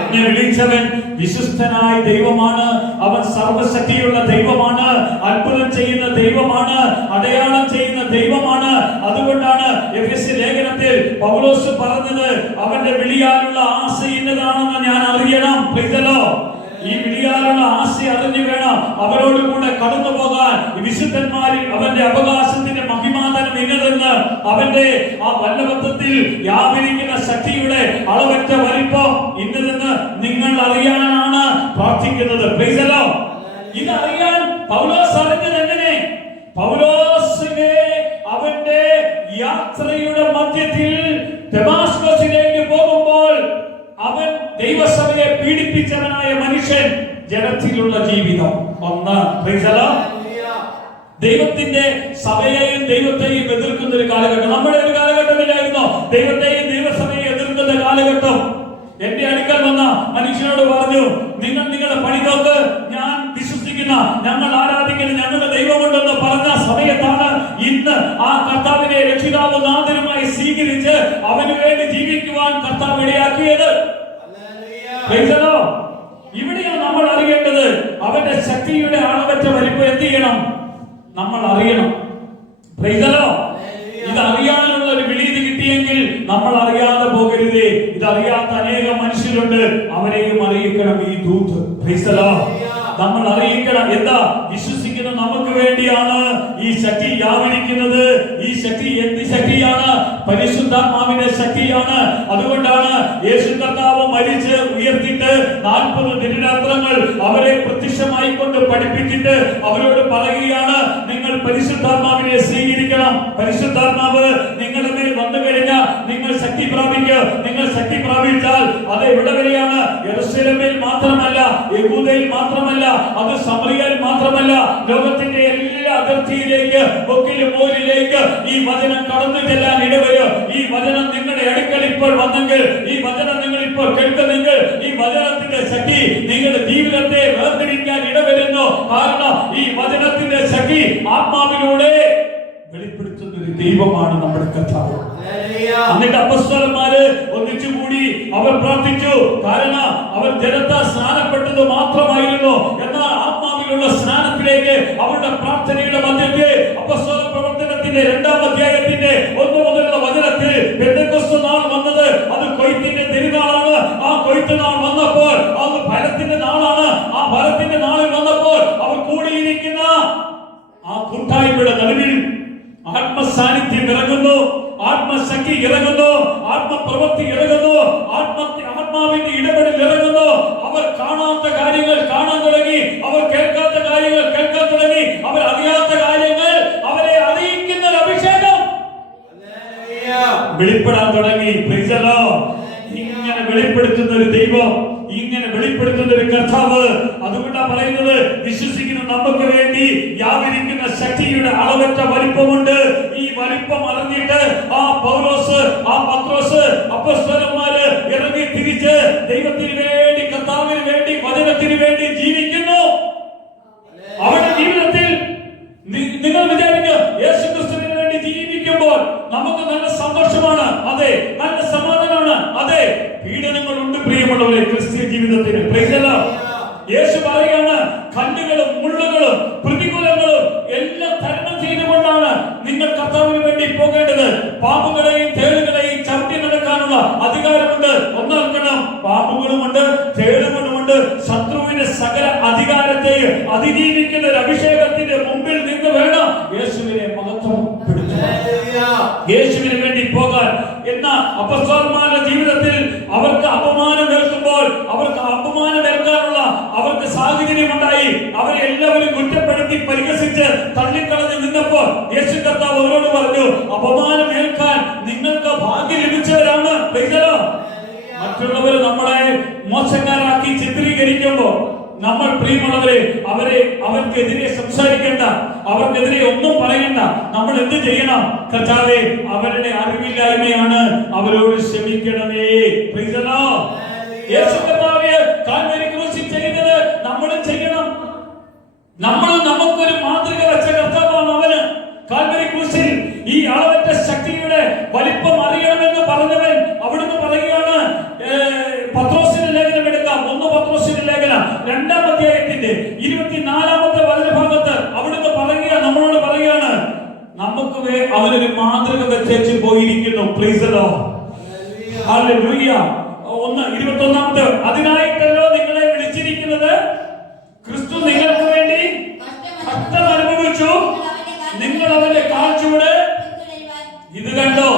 എന്നെ വിളിച്ചവൻ വിശ്വസ്തനായ ദൈവമാണ്. അവൻ സർവശക്തിയുള്ള ദൈവമാണ്. അത്ഭുതം ചെയ്യുന്ന ദൈവമാണ്. അടയാളം ചെയ്യുന്ന ദൈവമാണ്. അതുകൊണ്ടാണ് എഫെസ്യ ലേഖനത്തിൽ പൗലോസ് പറഞ്ഞത്, അവന്റെ വിളിയാലുള്ള ആശ ഇന്നതാണെന്ന് ഞാൻ അറിയണം. Price the Lord. ഈ വിളിയാലുള്ള ആശ അറിഞ്ഞു വേണം അവരോട് കൂടെ കടന്നു പോകാൻ. വിശുദ്ധന്മാരിൽ അവന്റെ അവകാശത്തിന്റെ മഹിമാതനം ഇന്നതെന്ന്, അവന്റെ ആ വല്ലഭത്വത്തിൽ വ്യാപരിക്കുന്ന ശക്തിയുടെ അളവറ്റ വലിപ്പം ഇന്നതെന്ന് നിങ്ങൾ അറിയാനാണ് പ്രാർത്ഥിക്കുന്നത്. Praise the Lord. ഇതറിയാൻ പൗലോസ് അറിഞ്ഞത് എങ്ങനെ? പൗലോസിനെ അവന്റെ യാത്രയുടെ മധ്യത്തിൽ ദമാസ്കസിലേക്ക് പോകുമ്പോൾ അവൻ ദൈവസഭയെ പീഡിപ്പിച്ചവനായ മനുഷ്യൻ, ജഡത്തിലുള്ള ജീവിതം. ഒന്ന്, പ്രൈസ് ദി ലോർഡ്. ദൈവത്തിന്റെ സഭയെയും ദൈവത്തെയും എതിർക്കുന്ന ഒരു കാലഘട്ടം. നമ്മുടെ ഒരു കാലഘട്ടമില്ലായിരുന്നോ ദൈവത്തെയും ദൈവസഭയെയും എതിർക്കുന്ന കാലഘട്ടം? എന്റെ അടുക്കൽ വന്ന മനുഷ്യനോട് പറഞ്ഞു, നിങ്ങൾ നിങ്ങളുടെ പണി നോക്ക്, ഞാൻ വിശ്വസിക്കുന്ന, ഞങ്ങൾ ആരാധിക്കുന്ന ഞങ്ങളുടെ ദൈവമുണ്ടെന്ന് പറഞ്ഞ സമയത്താണ് ഇന്ന് ആ കർത്താവിനെ രക്ഷിതാവും നാഥനുമായി സ്വീകരിച്ച് അവന് വേണ്ടി ജീവിക്കുവാൻ കർത്താവ് ഇടയാക്കിയത്. ഇവിടെയാണ് നമ്മൾ അറിയേണ്ടത്. അവന്റെ ശക്തിയുടെ അളവറ്റ വലിപ്പം എന്ത് ചെയ്യണം? നമ്മൾ അറിയണം. ഇത് അറിയാനുള്ള ഒരു വിളി കിട്ടിയെങ്കിൽ നമ്മൾ അറിയാതെ പോകരുതേ. ഇതറിയാത്ത അനേകം മനുഷ്യരുണ്ട്, അവരെയും അറിയിക്കണം ഈ ദൂത്. നമ്മൾ അറിയിക്കണം. എന്താ? വിശ്വസിക്കുന്ന നമുക്ക് വേണ്ടിയാണ് ഈ ശക്തി വ്യാപരിക്കുന്നത്. ഈ ശക്തി എന്ത് ശക്തിയാണ്? പരിശുദ്ധാത്മാവിന്റെ ശക്തിയാണ്. അതുകൊണ്ടാണ് യേശു കർത്താവ് മരിച്ച് ഉയർത്തിയിട്ട് 40 ദിനരാത്രങ്ങൾ അവരെ പ്രത്യക്ഷമായി കൊണ്ട് പഠിപ്പിച്ചിട്ട് അവരോട് പറയുകയാണ്, നിങ്ങൾ പരിശുദ്ധാത്മാവിനെ സ്വീകരിക്കണം. പരിശുദ്ധാത്മാവ് നിങ്ങളുടെ മേൽ വന്നു കഴിഞ്ഞാൽ നിങ്ങൾ ശക്തി പ്രാപിക്കുക. നിങ്ങൾ ശക്തി പ്രാപിച്ചാൽ അത് എവിടെ വരെയാണ്? യെരൂശലേമിൽ മാത്രമല്ല, യഹൂദയിൽ മാത്രമല്ല, അത് സമറിയയിൽ മാത്രമല്ല, ലോകത്തിന്റെ എല്ലാ അതിർത്തിയിലേക്ക്, മുക്കിലും മൂലയിലേക്ക് ഈ വചനം കടന്നു ചെല്ലാൻ ഇടവരും. ഈ വചനം നിങ്ങളുടെ അടുക്കൽ ഇപ്പോൾ വന്നെങ്കിൽ, ഈ വചനം നിങ്ങൾ ഇപ്പോൾ കേൾക്കുന്നെങ്കിൽ, ഈ വചനത്തിന്റെ ശക്തി നിങ്ങളുടെ ജീവിതത്തെ വേർതിരിക്കാൻ ഇടവരുന്നു. കാരണം ഈ വചനത്തിന്റെ ശക്തി ആത്മാവിലൂടെ വെളിപ്പെടുത്തുന്ന ഒരു ദൈവമാണ് നമ്മുടെ കർത്താവ്. എന്നിട്ട് അപ്പോസ്തലന്മാര് ഒന്നിച്ചുകൂടി അവർ പ്രാർത്ഥിച്ചു. കാരണം അവർ ജലത്താൽ സ്നാനപ്പെട്ടത് മാത്രമായിരുന്നു. എന്നാൽ ആത്മാവിലുള്ള സ്നാനത്തിലേക്ക് അവരുടെ പ്രാർത്ഥനയുടെ മധ്യത്തിൽ അപ്പോസ്തല പ്രവർത്തനത്തിന്റെ 2-ാം അധ്യായത്തിന്റെ 1 മുതലുള്ള വചനത്തിൽ പെന്തക്കോസ്ത് നാൾ വന്നത് അത് കൊയ്ത്തിന്റെ തിരുനാളാണ്. ആ കൊയ്ത്ത് നാൾ വന്നപ്പോൾ അത് ഫലത്തിന്റെ നാളാണ്. ആ ഫലത്തിന്റെ നാളിൽ വന്നപ്പോൾ അവർ കൂടിയിരിക്കുന്ന ആ കൂട്ടായ്മയുടെ നടുവിൽ ആത്മസാന്നിധ്യം ഇറങ്ങുന്നു, ആത്മശക്തി ഇറങ്ങുന്നു, ആത്മപ്രവൃത്തി ഇറങ്ങുന്നു, ആത്മാവിന്റെ ഇടപെടൽ ഇറങ്ങുന്നു. അവർ കാണാത്ത കാര്യങ്ങൾ കാണാൻ തുടങ്ങി, അവർ കേൾക്കാത്ത കാര്യങ്ങൾ കേൾക്കാൻ തുടങ്ങി, അവർ അറിയാത്ത കാര്യങ്ങൾ അവരെ അറിയിക്കുന്ന ഒരു അഭിഷേകം വെളിപ്പെടാൻ തുടങ്ങി. ഇങ്ങനെ വെളിപ്പെടുത്തുന്ന ഒരു ദൈവം, ഇങ്ങനെ വെളിപ്പെടുത്തുന്ന ഒരു കർത്താവ്. അതുകൊണ്ടാണ് പറയുന്നത്, വിശ്വസിക്കുന്ന നമുക്ക് വേണ്ടി വ്യാപരിക്കുന്ന ശക്തിയുടെ അളവറ്റ വലിപ്പമുണ്ട്. ഈ വലിപ്പം അറിഞ്ഞിട്ട് ആ പൗലോസ്, ആ പത്രോസ്, അപ്പോസ്തലന്മാര് ഇറങ്ങി തിരിച്ച് ദൈവത്തിന് വേണ്ടി, കർത്താവിന് വേണ്ടി, വചനത്തിന് വേണ്ടി ജീവിക്കുന്നു. അവരുടെ ജീവിതത്തിൽ നിങ്ങൾ വിചാരിക്കുക, യേശുക്രിസ്തുവിന് വേണ്ടി ജീവിക്കുമ്പോൾ നമുക്ക് നല്ല സന്തോഷമാണ്, അതെ, നല്ല സമാധാനമാണ്, അതെ. പീഡനങ്ങളുണ്ട് പ്രിയമുള്ളവരെ ക്രിസ്ത്യൻ ജീവിതത്തിന്. യേശു പറയുകയാണ്, കല്ലുകളും മുള്ളുകളും പ്രതികൂലങ്ങളും എല്ലാം തരണം ചെയ്തുകൊണ്ടാണ് നിങ്ങൾ കർത്താവിന് വേണ്ടി പോകേണ്ടത്. പാമ്പുകളെയും തേളുകളെയും ചവിട്ടി നടക്കാനുള്ള അധികാരമുണ്ട്. ഒന്നോർക്കണം, പാമ്പുകളുമുണ്ട്, തേളുകളുമുണ്ട്. ശത്രുവിന്റെ സകല അധികാരത്തെയും അതിജീവിക്കുന്ന ഒരു അഭിഷേകത്തിന്റെ മുമ്പിൽ നിന്ന് വേണം യേശുവിനെ മഹത്വപ്പെടുത്തുവാൻ, യേശുവിന് വേണ്ടി പോകാൻ. എന്നാൽ അപ്പോസ്തലന്മാരുടെ ജീവിതത്തിൽ അവർക്ക് അപമാനം ഏൽക്കുമ്പോൾ, അവർക്ക് അപമാനം ഏൽക്കാനുള്ള അവർക്ക് സാഹചര്യം ഉണ്ടായി. അവരെ എല്ലാവരും കുറ്റപ്പെടുത്തി പരിഹസിച്ച് തള്ളിക്കളഞ്ഞ് നിന്നപ്പോൾ യേശു കർത്താവ് അവരോട് പറഞ്ഞു, അപമാനം ഏൽക്കാൻ നിങ്ങൾക്ക് ഭാഗ്യം ലഭിച്ചവരാണ്. മറ്റുള്ളവർ നമ്മളെ മോശക്കാരാക്കി ചിത്രീകരിക്കുമ്പോൾ നമ്മൾ പ്രിയമുള്ളവരെ അവർക്കെതിരെ സംസാരിക്കേണ്ട, അവർക്കെതിരെ ഒന്നും പറയണ്ട. നമ്മൾ എന്ത് ചെയ്യണം? കർത്താവേ, അവരുടെ അറിവില്ലായ്മയാണ്, അവരോട് ക്ഷമിക്കണമേ. Praise the Lord. യേശു കർത്താവ് കാൽവരി ക്രൂശിൽ ചെയ്തത് നമ്മളും ചെയ്യണം. നമ്മൾ നമുക്കൊരു മാതൃക വെച്ച കർത്താവാണ് അവന്. കാൽവരി ക്രൂശിൽ ഈ അളവറ്റ ശക്തിയുടെ വലിപ്പം അറിയണമെന്ന് പറഞ്ഞവൻ അവിടുന്ന് പറയുകയാണ്. പത്രോസിന്റെ ലേഖനം എടുക്കാം. 1 പത്രോസിന്റെ ലേഖനം 2-ാം അധ്യായത്തിന്റെ 24-ാമത്തെ വചനഭാഗത്ത് അവിടുന്ന് പറയുക, നമ്മളോട് പറയുകയാണ്, നമുക്ക് അവനൊരു മാതൃക വെച്ചു പോയിരിക്കുന്നു. Praise the Lord. Hallelujah. 1:21 അതിനായിട്ടല്ലോ നിങ്ങളെ വിളിച്ചിരിക്കുന്നത്, ക്രിസ്തു നിങ്ങൾക്ക് വേണ്ടി കഷ്ടം അനുഭവിച്ചു, നിങ്ങൾ അവന്റെ കാഴ്ചയുടെ ഇത് കണ്ടോ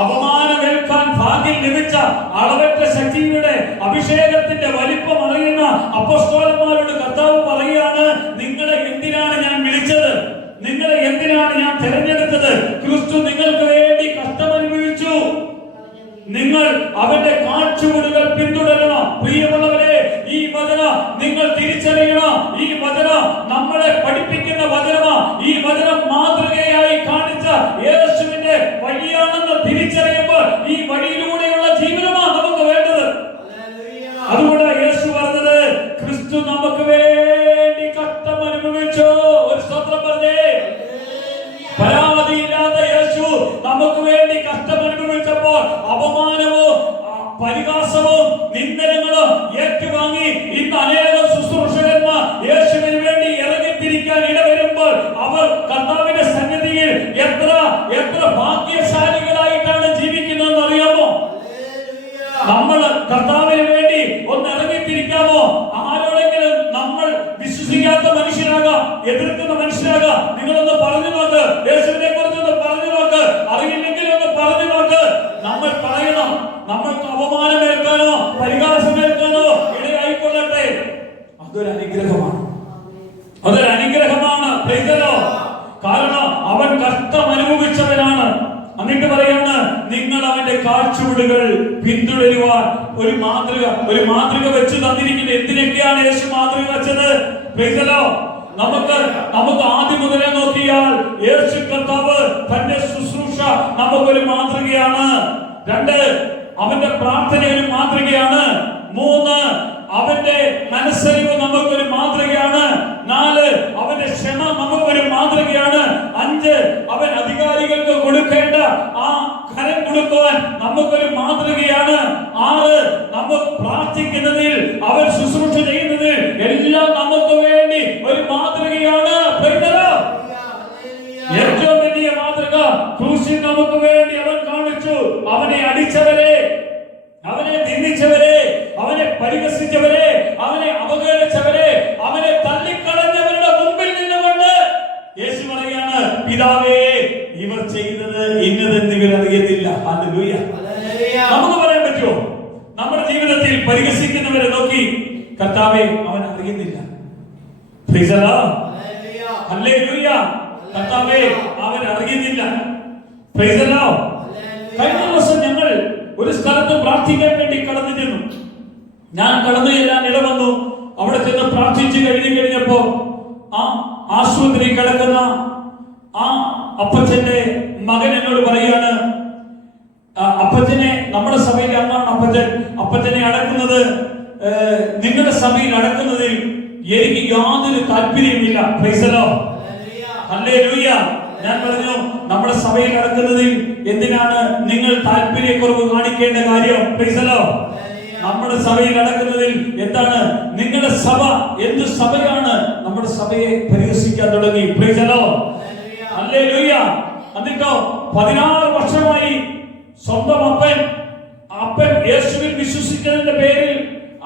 അപമാനമേൽക്കാൻ ഭാഗ്യം ലഭിച്ച അളവറ്റ ശക്തിയുടെ അഭിഷേകത്തിന്റെ വലിപ്പം അറിയുന്ന അപ്പോസ്തലന്മാരോട് കർത്താവ് പറയുകയാണ്, നിങ്ങളെ എന്തിനാണ് ഞാൻ വിളിച്ചത്? നിങ്ങളെ എന്തിനാണ് ഞാൻ തിരഞ്ഞെടുത്തത്? ക്രിസ്തു നിങ്ങൾക്ക് വേണ്ടി കഷ്ടമനുഭവിച്ചു, നിങ്ങൾ അവന്റെ കാഴ്ചപ്പാടുകൾ പിന്തുടരണം. പ്രിയമുള്ളവരെ, ഈ വചനം നിങ്ങൾ തിരിച്ചറിയണം. ഈ വചനം നമ്മളെ പഠിപ്പിക്കുന്ന വചനമാ. ഈ വചനം മാതൃകയായി കാണിച്ച യേശുവിന്റെ വഴിയാണെന്ന് തിരിച്ചറിയുമ്പോൾ ഈ വഴിയിലൂടെയുള്ള ജീവിതമാണ് നമുക്ക് വേണ്ടത്. അതുകൊണ്ട് യേശു പറഞ്ഞത്, ക്രിസ്തു നമുക്ക് വേണ്ടി കഷ്ടം അനുഭവിച്ചു. ഒരു സ്തോത്രം പറഞ്ഞേ. പരാതിയില്ലാത്ത യേശു നമുക്ക് വേണ്ടി കഷ്ടം അനുഭവിച്ചപ്പോൾ അപമാനവും പരിഹാസവും നിന്ദനങ്ങളും ഏറ്റുവാങ്ങി ഇന്ന് അനേകം ശുശ്രൂഷകന്മാർ യേശുവിന് വേണ്ടി ഇറങ്ങിത്തിരിക്കാൻ ഇടവരുമ്പോൾ അവർ കർത്താവിന്റെ സന്നിധിയിൽ എത്ര ഭാഗ്യശാലികളായിട്ടാണ് ജീവിക്കുന്നതെന്ന് അറിയാമോ? നമ്മൾ കർത്താവിന് വേണ്ടി ഒന്ന് ഇറങ്ങിത്തിരിക്കാമോ? ആരോടെങ്കിലും നമ്മൾ വിശ്വസിക്കാത്ത മനുഷ്യരാകാം, എതിർക്കുന്ന മനുഷ്യരാകാം. നിങ്ങളൊന്ന് പറഞ്ഞു നോക്ക്, യേശുവിനെ കുറിച്ചൊന്ന് പറഞ്ഞു നോക്ക്. അറിയില്ലെങ്കിൽ ഒന്ന് പറഞ്ഞു നോക്ക്. നമ്മൾ പറയണം, നമ്മൾക്ക് അപമാനമേൽക്കാനോ പരിഹാസമേൽക്കാനോ ഇടയായിക്കൊള്ളട്ടെ. അതൊരു അനുഗ്രഹമാണ്, അതൊരു അനുഗ്രഹമാണ്. കാരണം അവൻ കഷ്ടം അനുഭവിച്ചവനാണ്. എന്നിട്ട് പറയാണ്, നിങ്ങൾ അവന്റെ കാഴ്ചപ്പാടുകൾ പിന്തുടരുവാൻ ഒരു മാതൃക വെച്ച് തന്നിരിക്കുന്നത്. എന്തിനൊക്കെയാണ് യേശു മാതൃക വെച്ചത്? നമുക്ക് ആദ്യം മുതലേ നോക്കിയാൽ യേശു കർത്താവ് തന്റെ ശുശ്രൂഷ നമുക്കൊരു മാതൃകയാണ്. 2, അവന്റെ പ്രാർത്ഥന ഒരു മാതൃകയാണ്. 3, അവന്റെ മനസ്സരിവ് നമുക്കൊരു മാതൃകയാണ്. 4, അവന്റെ ക്ഷമ നമുക്കൊരു മാതൃകയാണ്. 5, അവൻ അധികാരികൾക്ക് കൊടുക്കേണ്ട ആ കരം കൊടുക്കുവാൻ നമുക്കൊരു മാതൃകയാണ്. 6, നമ്മൾ പ്രാർത്ഥിക്കുന്നതിൽ, അവൻ ശുശ്രൂഷ ചെയ്യുന്നതിൽ എല്ലാം നമുക്ക് വേണ്ടി ഒരു മാതൃകയാണ്. ഏറ്റവും വലിയ മാതൃക ക്രൂശിൽ നമുക്ക് വേണ്ടി അവൻ കാണിച്ചു. അവനെ അടിച്ചവരെ, അവനെ നിന്ദിച്ചവരെ, അവനെ പരിഹസിച്ചവരെ, അവനെ അവഗണിച്ചവരെ, അവനെ തള്ളിക്കളഞ്ഞവരുടെ മുമ്പിൽ നിന്നുകൊണ്ട് യേശു പറയാണ്, പിതാവേ, ഇവർ ചെയ്തത് ഇന്നതെന്ന് ഇവർ അറിയത്തില്ല. ഹല്ലേലൂയ. നമുക്ക് പറയാൻ പറ്റുമോ? നമ്മുടെ ജീവിതത്തിൽ പരിഹസിക്കുന്നവരെ നോക്കി, കർത്താവേ, അവൻ അറിയുന്നില്ല. Price the Lord. ഹല്ലേലൂയ. കർത്താവേ, അവൻ അറിയുന്നില്ല. Price the Lord. കഴിഞ്ഞ ദിവസം ഞങ്ങൾ ഒരു സ്ഥലത്ത് പ്രാർത്ഥിക്കാൻ വേണ്ടി കടന്നു ചെന്നു. ഞാൻ കടന്നു ചെല്ലാൻ ഇടവന്നു. അവിടെ ചെന്ന് പ്രാർത്ഥിച്ചു കഴിഞ്ഞപ്പോ ആ ആശുപത്രി കിടക്കുന്ന ആ അപ്പച്ചന്റെ മകൻ എന്നോട് പറയാണ്, അപ്പച്ചനെ നമ്മുടെ സഭയിൽ അന്നാണ് അപ്പച്ചനെ അടക്കുന്നത്, നിങ്ങളുടെ സഭയിൽ അടക്കുന്നതിൽ എനിക്ക് യാതൊരു താല്പര്യമില്ല. Price the Lord. ഹല്ലേലൂയ. ഞാൻ പറഞ്ഞു, നമ്മുടെ സഭയിൽ നടക്കുന്നതിൽ എന്തിനാണ് നിങ്ങൾ താല്പര്യക്കുറവ് കാണിക്കേണ്ട കാര്യം? Price the Lord. നമ്മുടെ സഭയിൽ നടക്കുന്നതിൽ എന്താണ്? നിങ്ങളുടെ സഭ എന്ത് സഭയാണ്? നമ്മുടെ സഭയെ പരിഹസിക്കാൻ തുടങ്ങി. Price the Lord. ഹല്ലേലൂയ. എന്നിട്ടോ 16 വർഷമായി സ്വന്തം അപ്പൻ യേശുവിൽ വിശ്വസിച്ചതിന്റെ പേരിൽ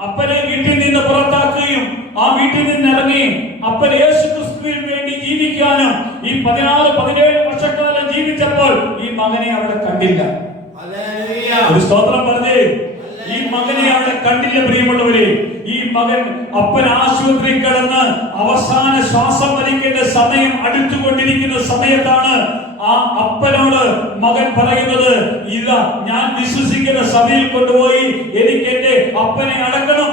അപ്പനെ വീട്ടിൽ നിന്ന് പുറത്താക്കുകയും ആ വീട്ടിൽ നിന്ന് ഇറങ്ങി അപ്പൻ യേശു ക്രിസ്തുവിന് വേണ്ടി ജീവിക്കാനും ഈ 16-17 വർഷക്കാലം ജീവിച്ചപ്പോൾ ഈ മകനെ അവിടെ കണ്ടില്ല. ഒരു സ്തോത്രം പറഞ്ഞേ. ഈ മകനെ അവിടെ കണ്ടില്ല. പ്രിയമുള്ളവരെ, ഈ മകൻ അപ്പൻ ആശുപത്രി കിടന്ന് അവസാന ശ്വാസം വലിക്കേണ്ട സമയം അടുത്തുകൊണ്ടിരിക്കുന്ന സമയത്താണ് ആ അപ്പനോട് മകൻ പറയുന്നത്, ഇതാ ഞാൻ വിശ്വസിക്കുന്ന സഭയിൽ കൊണ്ടുപോയി എനിക്ക് എന്റെ അപ്പനെ അടക്കണം.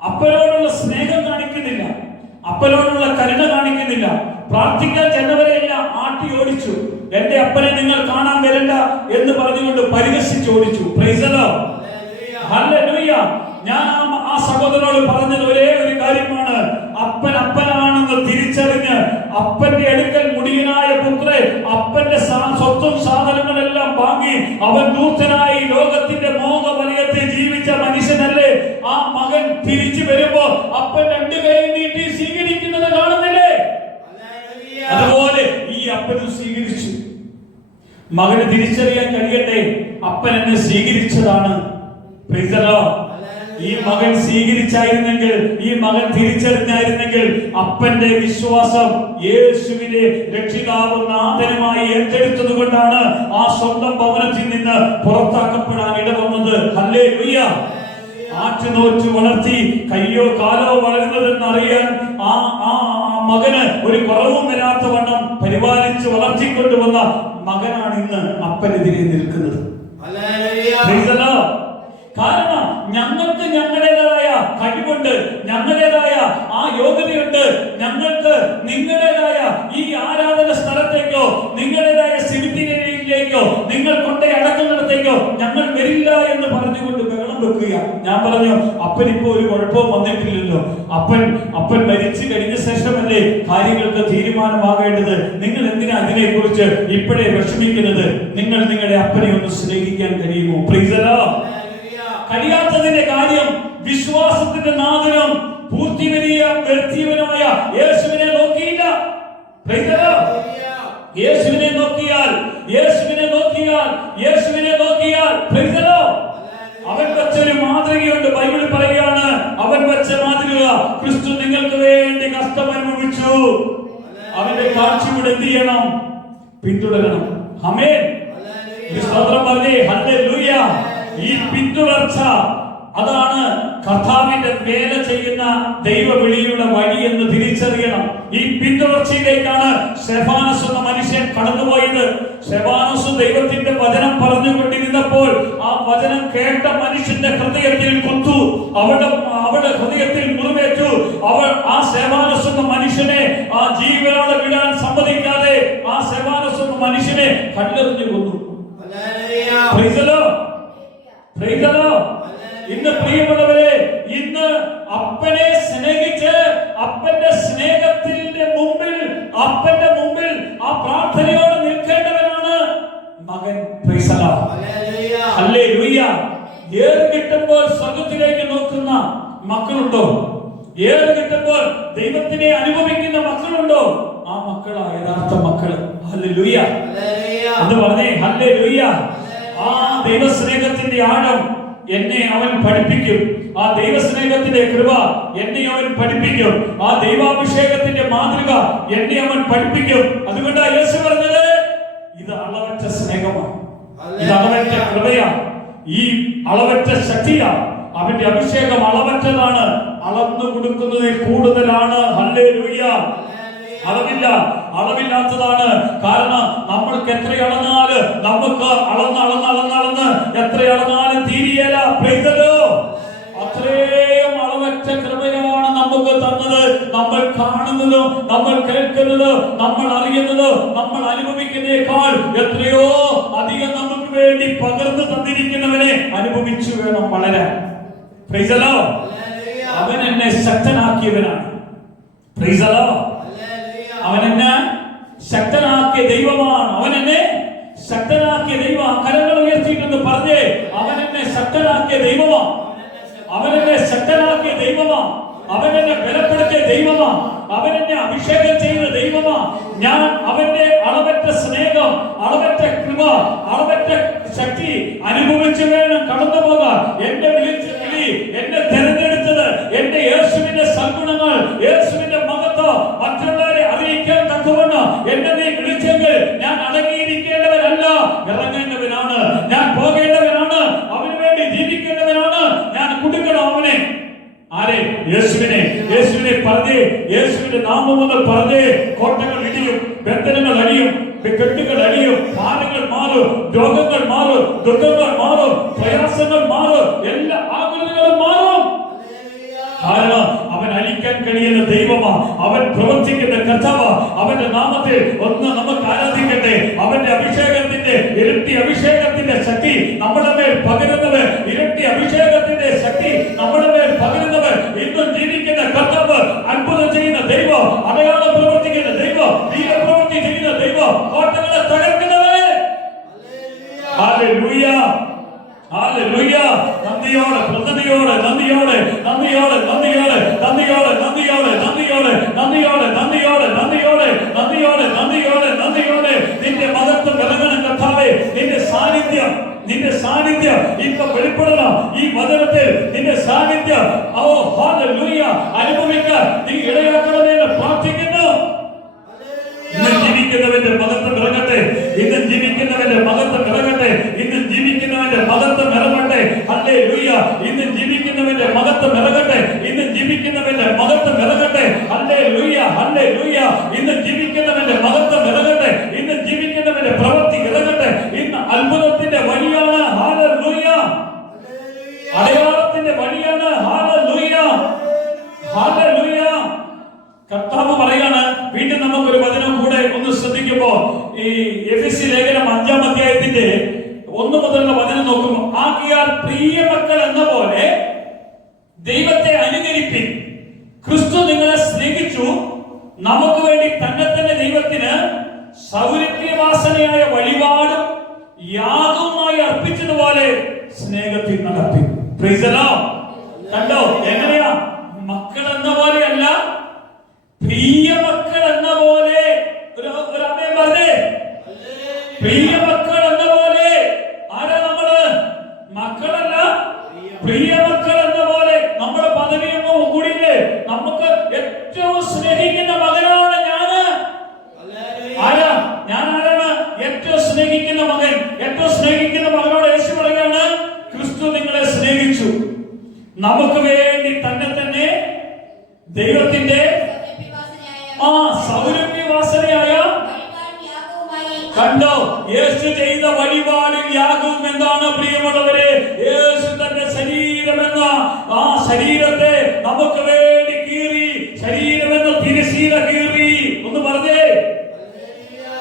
അപ്പനോടുള്ള സ്നേഹം കാണിക്കുന്നില്ല, അപ്പനോടുള്ള കരുണ കാണിക്കുന്നില്ല. പ്രാർത്ഥിക്കാൻ ചെന്നവരെയെല്ലാം ആട്ടി ഓടിച്ചു. എന്റെ അപ്പനെ നിങ്ങൾ കാണാൻ വരണ്ട എന്ന് പറഞ്ഞുകൊണ്ട് പരിഹസിച്ച് ഓടിച്ചു. Price the Lord, hallelujah. ഞാൻ ആ സഹോദരനോട് പറഞ്ഞത് ഒരേ ഒരു കാര്യമാണ്, അപ്പൻ അപ്പനാണെന്ന് തിരിച്ചറിഞ്ഞ് അപ്പന്റെ അടുക്കൽ മുടിയനായ പുത്രേ, അപ്പന്റെ സ്വത്തും സാധനങ്ങളെല്ലാം വാങ്ങി അവൻ ദൂതനായി ലോകത്തിന്റെ മോഹവലയത്തിൽ ജീവിച്ച മനുഷ്യനല്ലേ. ആ മകൻ തിരിച്ചു വരുമ്പോ അപ്പൻ രണ്ടു കൈ നീട്ടി സ്വീകരിക്കുന്നത് കാണുന്നില്ലേ? അതുപോലെ ഈ അപ്പനും സ്വീകരിച്ചു. മകന് തിരിച്ചറിയാൻ കഴിയട്ടെ, അപ്പൻ എന്നെ സ്വീകരിച്ചതാണ്. Price the Lord. ഈ മകൻ സ്വീകരിച്ചായിരുന്നെങ്കിൽ, ഈ മകൻ തിരിച്ചറിഞ്ഞായിരുന്നെങ്കിൽ, അപ്പന്റെ വിശ്വാസം യേശുവിനെ രക്ഷിതാവും നാഥനുമായി ഏറ്റെടുത്തത് കൊണ്ടാണ് ആ സ്വന്തം ഭവനത്തിൽ നിന്ന് പുറത്താക്കപ്പെടാൻ ഇടവന്നത്. ഹല്ലേലൂയ. ആറ്റുനോറ്റ് വളർത്തി കയ്യോ കാലോ വളരുന്നതെന്ന് അറിയാൻ ആ മകന് ഒരു കുറവും വരാത്ത വണ്ണം പരിപാലിച്ച് വളർത്തിക്കൊണ്ടുവന്ന മകനാണ് ഇന്ന് അപ്പനെതിരെ നിൽക്കുന്നത്. കാരണം ഞങ്ങൾക്ക് ഞങ്ങളുടേതായ കഴിവുണ്ട്, ഞങ്ങളുടേതായ ആ യോഗ്യതയുണ്ട്. ഞങ്ങൾക്ക് നിങ്ങളുടേതായ ഈ ആരാധന സ്ഥലത്തേക്കോ നിങ്ങളുടേതായ സെമിത്തേരിയിലേക്കോ നിങ്ങൾ കൊണ്ടേ അടക്കുന്നിടത്തേക്കോ ഞങ്ങൾ വരില്ല എന്ന് പറഞ്ഞുകൊണ്ട് ബഹളം വെക്കുക. ഞാൻ പറഞ്ഞു, അപ്പൻ ഇപ്പോ ഒരു കുഴപ്പവും വന്നിട്ടില്ലല്ലോ. അപ്പൻ മരിച്ചു കഴിഞ്ഞ ശേഷമല്ലേ കാര്യങ്ങൾക്ക് തീരുമാനമാകേണ്ടത്. നിങ്ങൾ എന്തിനാ അതിനെക്കുറിച്ച് ഇപ്പോഴേ വിഷമിക്കുന്നത്? നിങ്ങൾ നിങ്ങളുടെ അപ്പനെ ഒന്ന് സ്നേഹിക്കാൻ കഴിയുമോ? Price the Lord. കഴിയാത്തതിന്റെ കാര്യം വിശ്വാസത്തിന്റെ നാഥനും പൂർത്തിവനായ യേശുവിനെ നോക്കിയില്ല. യേശുവിനെ നോക്കിയാൽ അവൻ വെച്ചൊരു മാതൃകയുണ്ട്. ബൈബിളിൽ പറയുകയാണ്, അവൻ വെച്ച മാതൃക, ക്രിസ്തു നിങ്ങൾക്ക് വേണ്ടി കഷ്ടം അനുഭവിച്ചു. അവന്റെ കാഴ്ചയുടെ എന്ത് ചെയ്യണം? പിന്തുടരണം. ആമേൻ. സ്തോത്രം പറഞ്ഞേ, ഹല്ലേലൂയ. ഈ പിന്തുടർച്ച, അതാണ് കർത്താവിന്റെ വേല ചെയ്യുന്ന ദൈവവിളിയുടെ വഴി എന്ന് തിരിച്ചറിയണം. ഈ പിന്തുടർച്ചയിലേക്കാണ് സ്തെഫാനോസ് എന്ന മനുഷ്യൻ കടന്നുപോയത്. സ്തെഫാനോസ് ദൈവത്തിന്റെ വചനം പറഞ്ഞുകൊണ്ടിരുന്നപ്പോൾ ആ വചനം കേട്ട മനുഷ്യന്റെ ഹൃദയത്തിൽ കുത്തു, അവളുടെ ഹൃദയത്തിൽ മുറിവേറ്റു. ആ സ്തെഫാനോസ് എന്ന മനുഷ്യനെ ആ ജീവനോടെ വിടാൻ സമ്മതിക്കാതെ ആ സ്തെഫാനോസ് എന്ന മനുഷ്യനെ കല്ലെറിഞ്ഞു കൊന്നു. Price the Lord. Price the Lord. ഇന്ന് പ്രിയമുള്ളവരെ, ഇന്ന് അപ്പനെ സ്നേഹിച്ച് അപ്പന്റെ സ്നേഹത്തിന്റെ മുമ്പിൽ, അപ്പന്റെ മുമ്പിൽ ആ പ്രാർത്ഥനയോടെ നിൽക്കേണ്ടവനാണ് മകൻ. Price the Lord. ഹല്ലേലൂയ. ഏത് കിട്ടുമ്പോൾ സ്വർഗ്ഗത്തിലേക്ക് നോക്കുന്ന മക്കളുണ്ടോ? ഏത് കിട്ടുമ്പോൾ ദൈവത്തിനെ അനുഭവിക്കുന്ന മക്കളുണ്ടോ? ആ മക്കളാ യഥാർത്ഥ മക്കള്. ഹല്ലേലൂയ എന്ന് പറഞ്ഞേ, ഹല്ലേലൂയ. ആ ദൈവസ്നേഹത്തിന്റെ ആഴം എന്നെ അവൻ പഠിപ്പിക്കും. ആ ദൈവസ്നേഹത്തിന്റെ കൃപ എന്നെ അവൻ പഠിപ്പിക്കും. ആ ദൈവാഭിഷേകത്തിന്റെ മാതൃക എന്നെ അവൻ പഠിപ്പിക്കും. അതുകൊണ്ടാണ് യേശു പറഞ്ഞത്, ഇത് അളവറ്റ സ്നേഹമാണ്, ഇത് അളവറ്റ കൃപയാണ്, ഈ അളവറ്റ ശക്തിയാണ്. അവന്റെ അഭിഷേകം അളവറ്റതാണ്, അളന്നു കൊടുക്കുന്നതിൽ കൂടുതലാണ്. ഹല്ലേലൂയ. അളവില്ലാത്തതാണ്. കാരണം നമ്മൾക്ക് എത്ര അളന്നാല്, നമുക്ക് അളന്ന് എത്ര അളന്നാലും തീരിയല്ല. അത്രയും അളവറ്റ കൃപയാണ് നമുക്ക് തന്നത്. നമ്മൾ കാണുന്നതോ നമ്മൾ കേൾക്കുന്നതോ നമ്മൾ അറിയുന്നതോ നമ്മൾ അനുഭവിക്കുന്നതിനേക്കാൾ എത്രയോ അധികം നമുക്ക് വേണ്ടി പകർന്നു തന്നിരിക്കുന്നവനെ അനുഭവിച്ചു വേണം വളരാൻ. Price the Lord. അവൻ എന്നെ ശക്തനാക്കിയവനാണ്. Price the Lord. അവൻ എന്നെ ശക്തനാക്കിയ ദൈവമാണ്. അവൻ എന്നെ ശക്തനാക്കിയ ദൈവം. കരങ്ങൾ ഉയർത്തിയിട്ടെന്ന് പറഞ്ഞേ, അവൻ എന്നെ ശക്തനാക്കിയ ദൈവമാണ്. അവൻ എന്നെ ശക്തനാക്കിയ ദൈവമാണ്. അവൻ എന്നെ ബലപ്പെടുത്തിയ ദൈവമാണ്. അവൻ എന്നെ അഭിഷേകം ചെയ്ത ദൈവമാണ്. ഞാൻ അവന്റെ അളവറ്റ സ്നേഹം, അളവറ്റ കൃപ, അളവറ്റ ശക്തി അനുഭവിച്ചു വേണം കടന്നു പോകാൻ. എന്നെ വിളി, എന്നെ തെരഞ്ഞെടുത്തത്, എന്റെ യേശുവിന്റെ സദ്ഗുണങ്ങൾ, യേശുവിന്റെ മഹത്വം മറ്റുള്ളവരെ അറിയിക്കാൻ തക്കവണ്ണം എന്നെ നീ വിളിച്ചെങ്കിൽ ഞാൻ അടങ്ങിയിരിക്കേണ്ടവനല്ല, ഇറങ്ങേണ്ടവനാണ്. ഞാൻ പോകേണ്ടവനാണ്. അവന് വേണ്ടി ജീവിക്കേണ്ടവനാണ്. ഞാൻ കൊടുക്കണം അവനെ. ആരെ? യേശുവിനെ പറഞ്ഞേ, യേശുവിന്റെ നാമം എന്ന് പറഞ്ഞേ, കോട്ടകൾ ഇടിയും, ബന്ധനങ്ങൾ അടിയും, കെട്ടുകൾ അടിയും, ഭാരങ്ങൾ മാറും, രോഗങ്ങൾ മാറും, ദുഃഖങ്ങൾ മാറും, പ്രയാസങ്ങൾ മാറും, എല്ലാ ആകുലതകളും മാറും. കാരണം അവൻ അലിക്കാൻ കഴിയുന്ന ദൈവമാ, അവൻ പ്രവർത്തിക്കുന്ന കർത്താവാ, അവൻ അവന്റെ നാമത്തിൽ ഒന്ന് നമുക്ക് ആരാധിക്കട്ടെ. അവന്റെ അഭിഷേകത്തിന്റെ ഇരട്ടി അഭിഷേകത്തിന്റെ ശക്തി നമ്മുടെ മേൽ പകരുന്നത്, ഇരട്ടി അഭിഷേകത്തിന്റെ ശക്തി നമ്മുടെ മേൽ പകരുന്നത്. ഇന്നും ജീവിക്കുന്ന കർത്താവ്, അത്ഭുതം ചെയ്യുന്ന ദൈവം, അടയാളം പ്രവർത്തിക്കുന്ന ദൈവം, വീരപ്രവൃത്തി ചെയ്യുന്ന ദൈവം, കോട്ടകളെ തകർക്കുന്നവരെ. Hallelujah, hallelujah. നന്ദിയോടെ, നന്ദിയോടെ, നന്ദിയോടെ, നന്ദിയോടെ, നന്ദിയോടെ, നന്ദിയോടെ, നന്ദിയോടെ, നന്ദിയോടെ, നന്ദിയോടെ, നന്ദിയോടെ, നന്ദിയോടെ, നന്ദിയോടെ, നന്ദിയോടെ, നന്ദിയോടെ നിന്റെ മഹത്വം ഇറങ്ങണം കർത്താവേ. നിന്റെ സാന്നിധ്യം ഇപ്പൊ വെളിപ്പെടണം. ഈ വചനത്തിൽ നിന്റെ സാന്നിധ്യം ഹല്ലേലൂയ അനുഭവിക്കാൻ നീ ഇടയാക്കണമേ എന്ന് പ്രാർത്ഥിക്കുന്നു. ഇന്ന് ജീവിക്കുന്നവന്റെ മഹത്വം ഇറങ്ങട്ടെ. ഇന്ന് ജീവിക്കുന്നവന്റെ മഹത്വം ഇറങ്ങട്ടെ. ഇന്ന് ജീവിക്കുന്നവന്റെ മഹത്വം ഇറങ്ങട്ടെ. ഹല്ലേലൂയ. ഇന്ന് ജീവിക്കുന്നവന്റെ മഹത്വം ഇറങ്ങട്ടെ. ഇന്ന് ജീവിക്കുന്നവന്റെ മഹത്വം ഇറങ്ങട്ടെ. Hallelujah, hallelujah. ഇന്ന് ജീവിക്കുന്നവന്റെ മഹത്വം ഇറങ്ങട്ടെ. ഇന്ന് ജീവിക്കുന്നവന്റെ പ്രവൃത്തി ഇറങ്ങട്ടെ. ഇന്ന് അത്ഭുതത്തിന്റെ വഴിയാണ്. ഹല്ലേലൂയ. അടയാളത്തിന്റെ വഴിയാണ്. Hallelujah, hallelujah. കർത്താവ് പറയാണ്. വീണ്ടും നമുക്കൊരു വചനം കൂടെ ഒന്ന് ശ്രദ്ധിക്കുമ്പോ ഈ എഫെസ്യ ലേഖനം 5-ാം അധ്യായത്തിന്റെ 1 മുതലുള്ള വചനം നോക്കുമ്പോൾ, ആകയാൽ പ്രിയ മക്കൾ എന്ന പോലെ ദൈവത്തെ അനുകരിപ്പിൻ. ക്രിസ്തു നിങ്ങളെ സ്നേഹിച്ചു, നമുക്ക് വേണ്ടി തന്നെ ദൈവത്തിന് സൗരഭ്യവാസനയായ വഴിപാടും യാഗവുമായി അർപ്പിച്ചതുപോലെ സ്നേഹത്തിൽ നടത്തി. Price the Lord. കണ്ടോ എങ്ങനെയാ? മക്കൾ എന്ന പോലെയല്ല, പ്രിയ മക്കൾ എന്ന പോലെ. ഒരു അമ്മയും പറഞ്ഞേ, പ്രിയ മക്കൾ എന്ന പോലെ. ആരാ നമ്മള്? മക്കളല്ല, പ്രിയ മക്കൾ എന്ന പോലെ. നമ്മുടെ പദവിയൊന്നും കൂടിയില്ലേ? നമുക്ക് ഏറ്റവും സ്നേഹിക്കുന്ന മകനാണ് ഞാന്. ആരാ? ഞാൻ ആരാണ്? ഏറ്റവും സ്നേഹിക്കുന്ന മകൻ. ഏറ്റവും സ്നേഹിക്കുന്ന മകനോട് യേശു പറയാണ്, ക്രിസ്തു നിങ്ങളെ സ്നേഹിച്ചു, നമുക്ക് വേണ്ടി തന്നെ ദൈവത്തിന്റെ സൗരഭ്യവാസനയായ. കണ്ടോ? യേശു ചെയ്ത വഴിപാടും യാഗവും എന്താണ് പ്രിയമുള്ളവരെ? യേശു തന്റെ ശരീരമെന്ന ആ ശരീരത്തെ നമുക്ക് വേണ്ടി കീറി. ശരീരമെന്ന തിരശീല കീറി. ഒന്ന് പറഞ്ഞേ,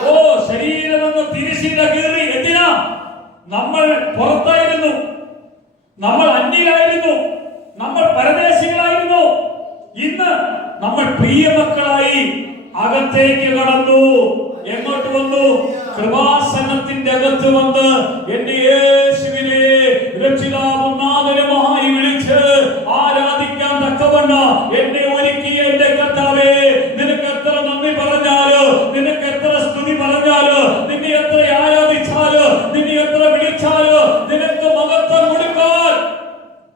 ഓ ശരീരമെന്ന തിരശീല കീറി. എന്തിനാ? നമ്മൾ പുറത്തായിരുന്നു, നമ്മൾ അന്യരായിരുന്നു, നമ്മൾ പരദേശികളായിരുന്നു. ഇന്ന് നമ്മൾ പ്രിയമക്കളായി അകത്തേക്ക് കടന്നു. എങ്ങോട്ട് വന്നു? കൃപാസനത്തിന്റെ അകത്ത് വന്ന് എന്റെ യേശുവിനെ രക്ഷിതാവും നാഥനുമായി വിളിച്ച് ആരാധിക്കാൻ തക്കവണ്ണം എന്നെ ഒരുക്കിയ എന്റെ കർത്താവേ, നിനക്ക് എത്ര നന്ദി പറഞ്ഞാലോ, നിനക്ക് എത്ര സ്തുതി പറഞ്ഞാലോ, നിന്നെ എത്ര ആരാധിച്ചാലോ, നിന്നെ എത്ര വിളിച്ചാലോ നിനക്ക് മഹത്വം കൊടുക്കാൻ.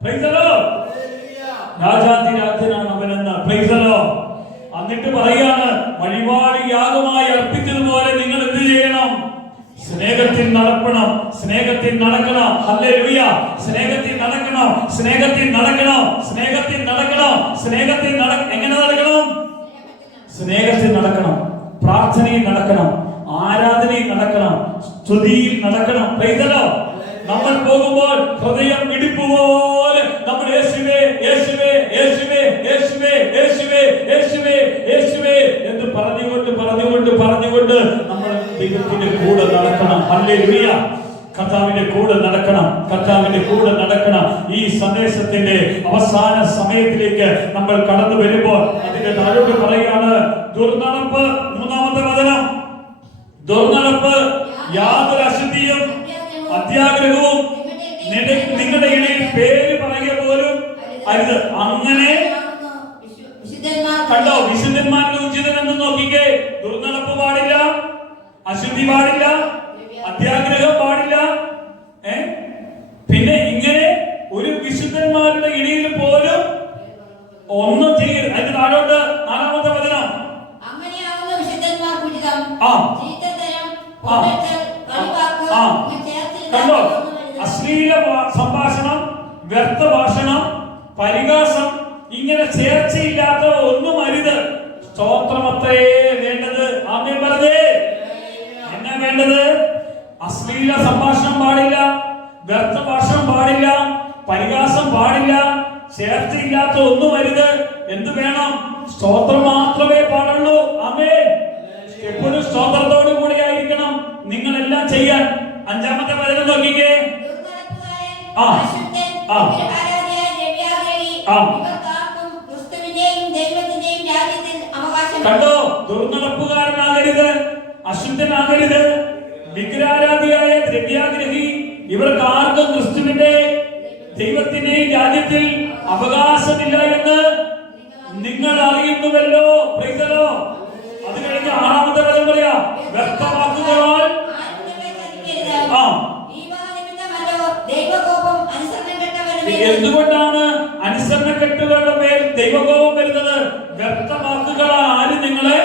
Praise the Lord. രാജാതിരാജനാണ് അവനെന്ന്. Praise the Lord. എന്നിട്ട് പറയാണ്, വഴിപാട് യാഗമായി അർപ്പിച്ചതുപോലെ നിങ്ങൾ എന്ത് ചെയ്യണം? സ്നേഹത്തിൽ നടക്കണം, സ്നേഹത്തിൽ നടക്കണം. ഹല്ലേലൂയ. സ്നേഹത്തിൽ നടക്കണം, സ്നേഹത്തിൽ നടക്കണം, സ്നേഹത്തിൽ നടക്കണം, സ്നേഹത്തിൽ എങ്ങനെ നടക്കണം? സ്നേഹത്തിൽ നടക്കണം, പ്രാർത്ഥനയിൽ നടക്കണം, ആരാധനയിൽ നടക്കണം, സ്തുതിയിൽ നടക്കണം. Price the Lord. നമ്മൾ പോകുമ്പോൾ ഹൃദയം ഇടിപ്പ് പോലെ നമ്മൾ യേശുവേ യേശുവേ യേശുവേ യേശുവേ യേശുവേ യേശുവേ യേശുവേ എന്ന് പറഞ്ഞുകൊണ്ട് നമ്മൾ ദൈവത്തിന്റെ കൂടെ നടക്കണം. ഹല്ലേലൂയ. കർത്താവിന്റെ കൂടെ നടക്കണം, കർത്താവിന്റെ കൂടെ നടക്കണം. ഈ സന്ദേശത്തിന്റെ അവസാന സമയത്തിലേക്ക് നമ്മൾ കടന്നു വരുമ്പോൾ അതിന്റെ താഴോട്ട് പറയാണ്, ദുർനടപ്പ്. 3-ാമത്തെ വചനം, ദുർനടപ്പ്, യാതൊരു അശുദ്ധിയും അത്യാഗ്രഹവും നിങ്ങളുടെ ഇടയിൽ പേര് പറയുക പോലും അരുത്. അങ്ങനെ കണ്ടോ? വിശുദ്ധന്മാരുടെ ഉചിതം എന്ന് നോക്കിക്കേ. ദുർനടപ്പ് പാടില്ല, അശുദ്ധി പാടില്ല, അത്യാഗ്രഹം പാടില്ല. പിന്നെ ഇങ്ങനെ ഒരു വിശുദ്ധന്മാരുടെ ഇടയിൽ പോലും ഒന്നും ചെയ്യരുത്. അതിന് താഴോട്ട് 4-ാമത്തെ വചനം, കണ്ടോ? അശ്ലീല സംഭാഷണം, വ്യർത്ഥ ഭാഷണം, പരിഹാസം, ഇങ്ങനെ ചേർച്ചയില്ലാത്ത ഒന്നും അരുത്. സ്തോത്രമത്രേ വേണ്ടത്. ആമേൻ പറഞ്ഞേ. എന്നാ വേണ്ടത്? അശ്ലീല സംഭാഷണം പാടില്ല, വ്യർത്ഥ ഭാഷണം പാടില്ല, പരിഹാസം പാടില്ല, ചേർച്ചയില്ലാത്ത ഒന്നും അരുത്. എന്ത് വേണം? സ്തോത്രം മാത്രമേ പാടുള്ളൂ. ആമേൻ. എപ്പോഴും സ്തോത്രത്തോടു കൂടി ആയിരിക്കണം നിങ്ങളെല്ലാം ചെയ്യാൻ. 5-ാമത്തെ വചനം നോക്കിക്കേ. ആ. ആ. കണ്ടോ, ദുർനടപ്പുകാരനാകരുത്, അശുദ്ധനാകരുത്, വിഗ്രഹാരാധിയായ ദ്രവ്യാഗ്രഹി, ഇവർക്ക് ആർക്കും ക്രിസ്തുവിന്റെ ദൈവത്തിന്റെയും രാജ്യത്തിൽ അവകാശമില്ല എന്ന് നിങ്ങൾ അറിയുന്നുവല്ലോ. അത് കഴിഞ്ഞ് 6-ാമത്തെ വചനം പറയാ, വ്യക്തമാക്കുവാൻ. എന്തുകൊണ്ടാണ് അനുസരണക്കെട്ടുകളുടെ മേൽ ദൈവകോപം വരുന്നത്? വ്യക്തവാക്കുകളാൽ ആരും നിങ്ങളെ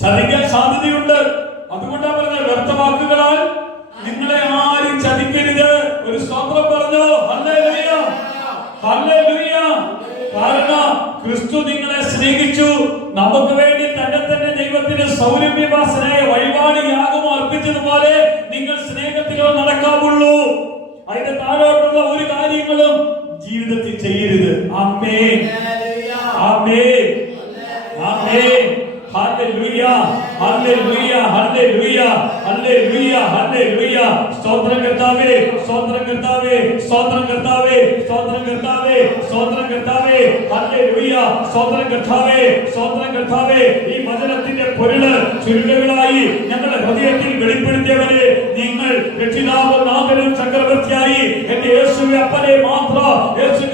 ചതിക്കാൻ സാധ്യതയുണ്ട്. അതുകൊണ്ടാണ് പറഞ്ഞത്, വ്യക്തവാക്കുകളാൽ നിങ്ങളെ ആരും ചതിക്കരുത്. ഒരു സ്തോത്രം പറഞ്ഞോ. Hallelujah, hallelujah. കാരണം ക്രിസ്തു നിങ്ങളെ സ്നേഹിച്ചു, നമുക്ക് വേണ്ടി തന്നെ ദൈവത്തിന് സൗരഭ്യവാസനായ വഴിപാട് യാഗം അർപ്പിച്ചതുപോലെ നിങ്ങൾ സ്നേഹത്തിലോ നടക്കാവുള്ളൂ. അതിന്റെ താഴോട്ടുള്ള ഒരു കാര്യങ്ങളും ജീവിതത്തിൽ ചെയ്യരുത്. Amen, amen, amen. Hallelujah, hallelujah, hallelujah, hallelujah, hallelujah. സ്തോത്രം കർത്താവേ, സ്തോത്രം കർത്താവേ, സ്തോത്രം കർത്താവേ, സ്തോത്രം കർത്താവേ, സ്തോത്രം കർത്താവേ. ഹല്ലേലൂയ, സ്തോത്രം കർത്താവേ, സ്തോത്രം കർത്താവേ. ഈ വചനത്തിന്റെ പൊരുള് ചുരുളുകളായി ഞങ്ങളുടെ ഹൃദയത്തിൽ വെളിപ്പെടുത്തിയവരെ, നിങ്ങൾ രക്ഷിതാവും നാഥനും ചക്രവർത്തിയായി എന്റെ യേശുവേ അപ്പനെ മാത്രം യേശു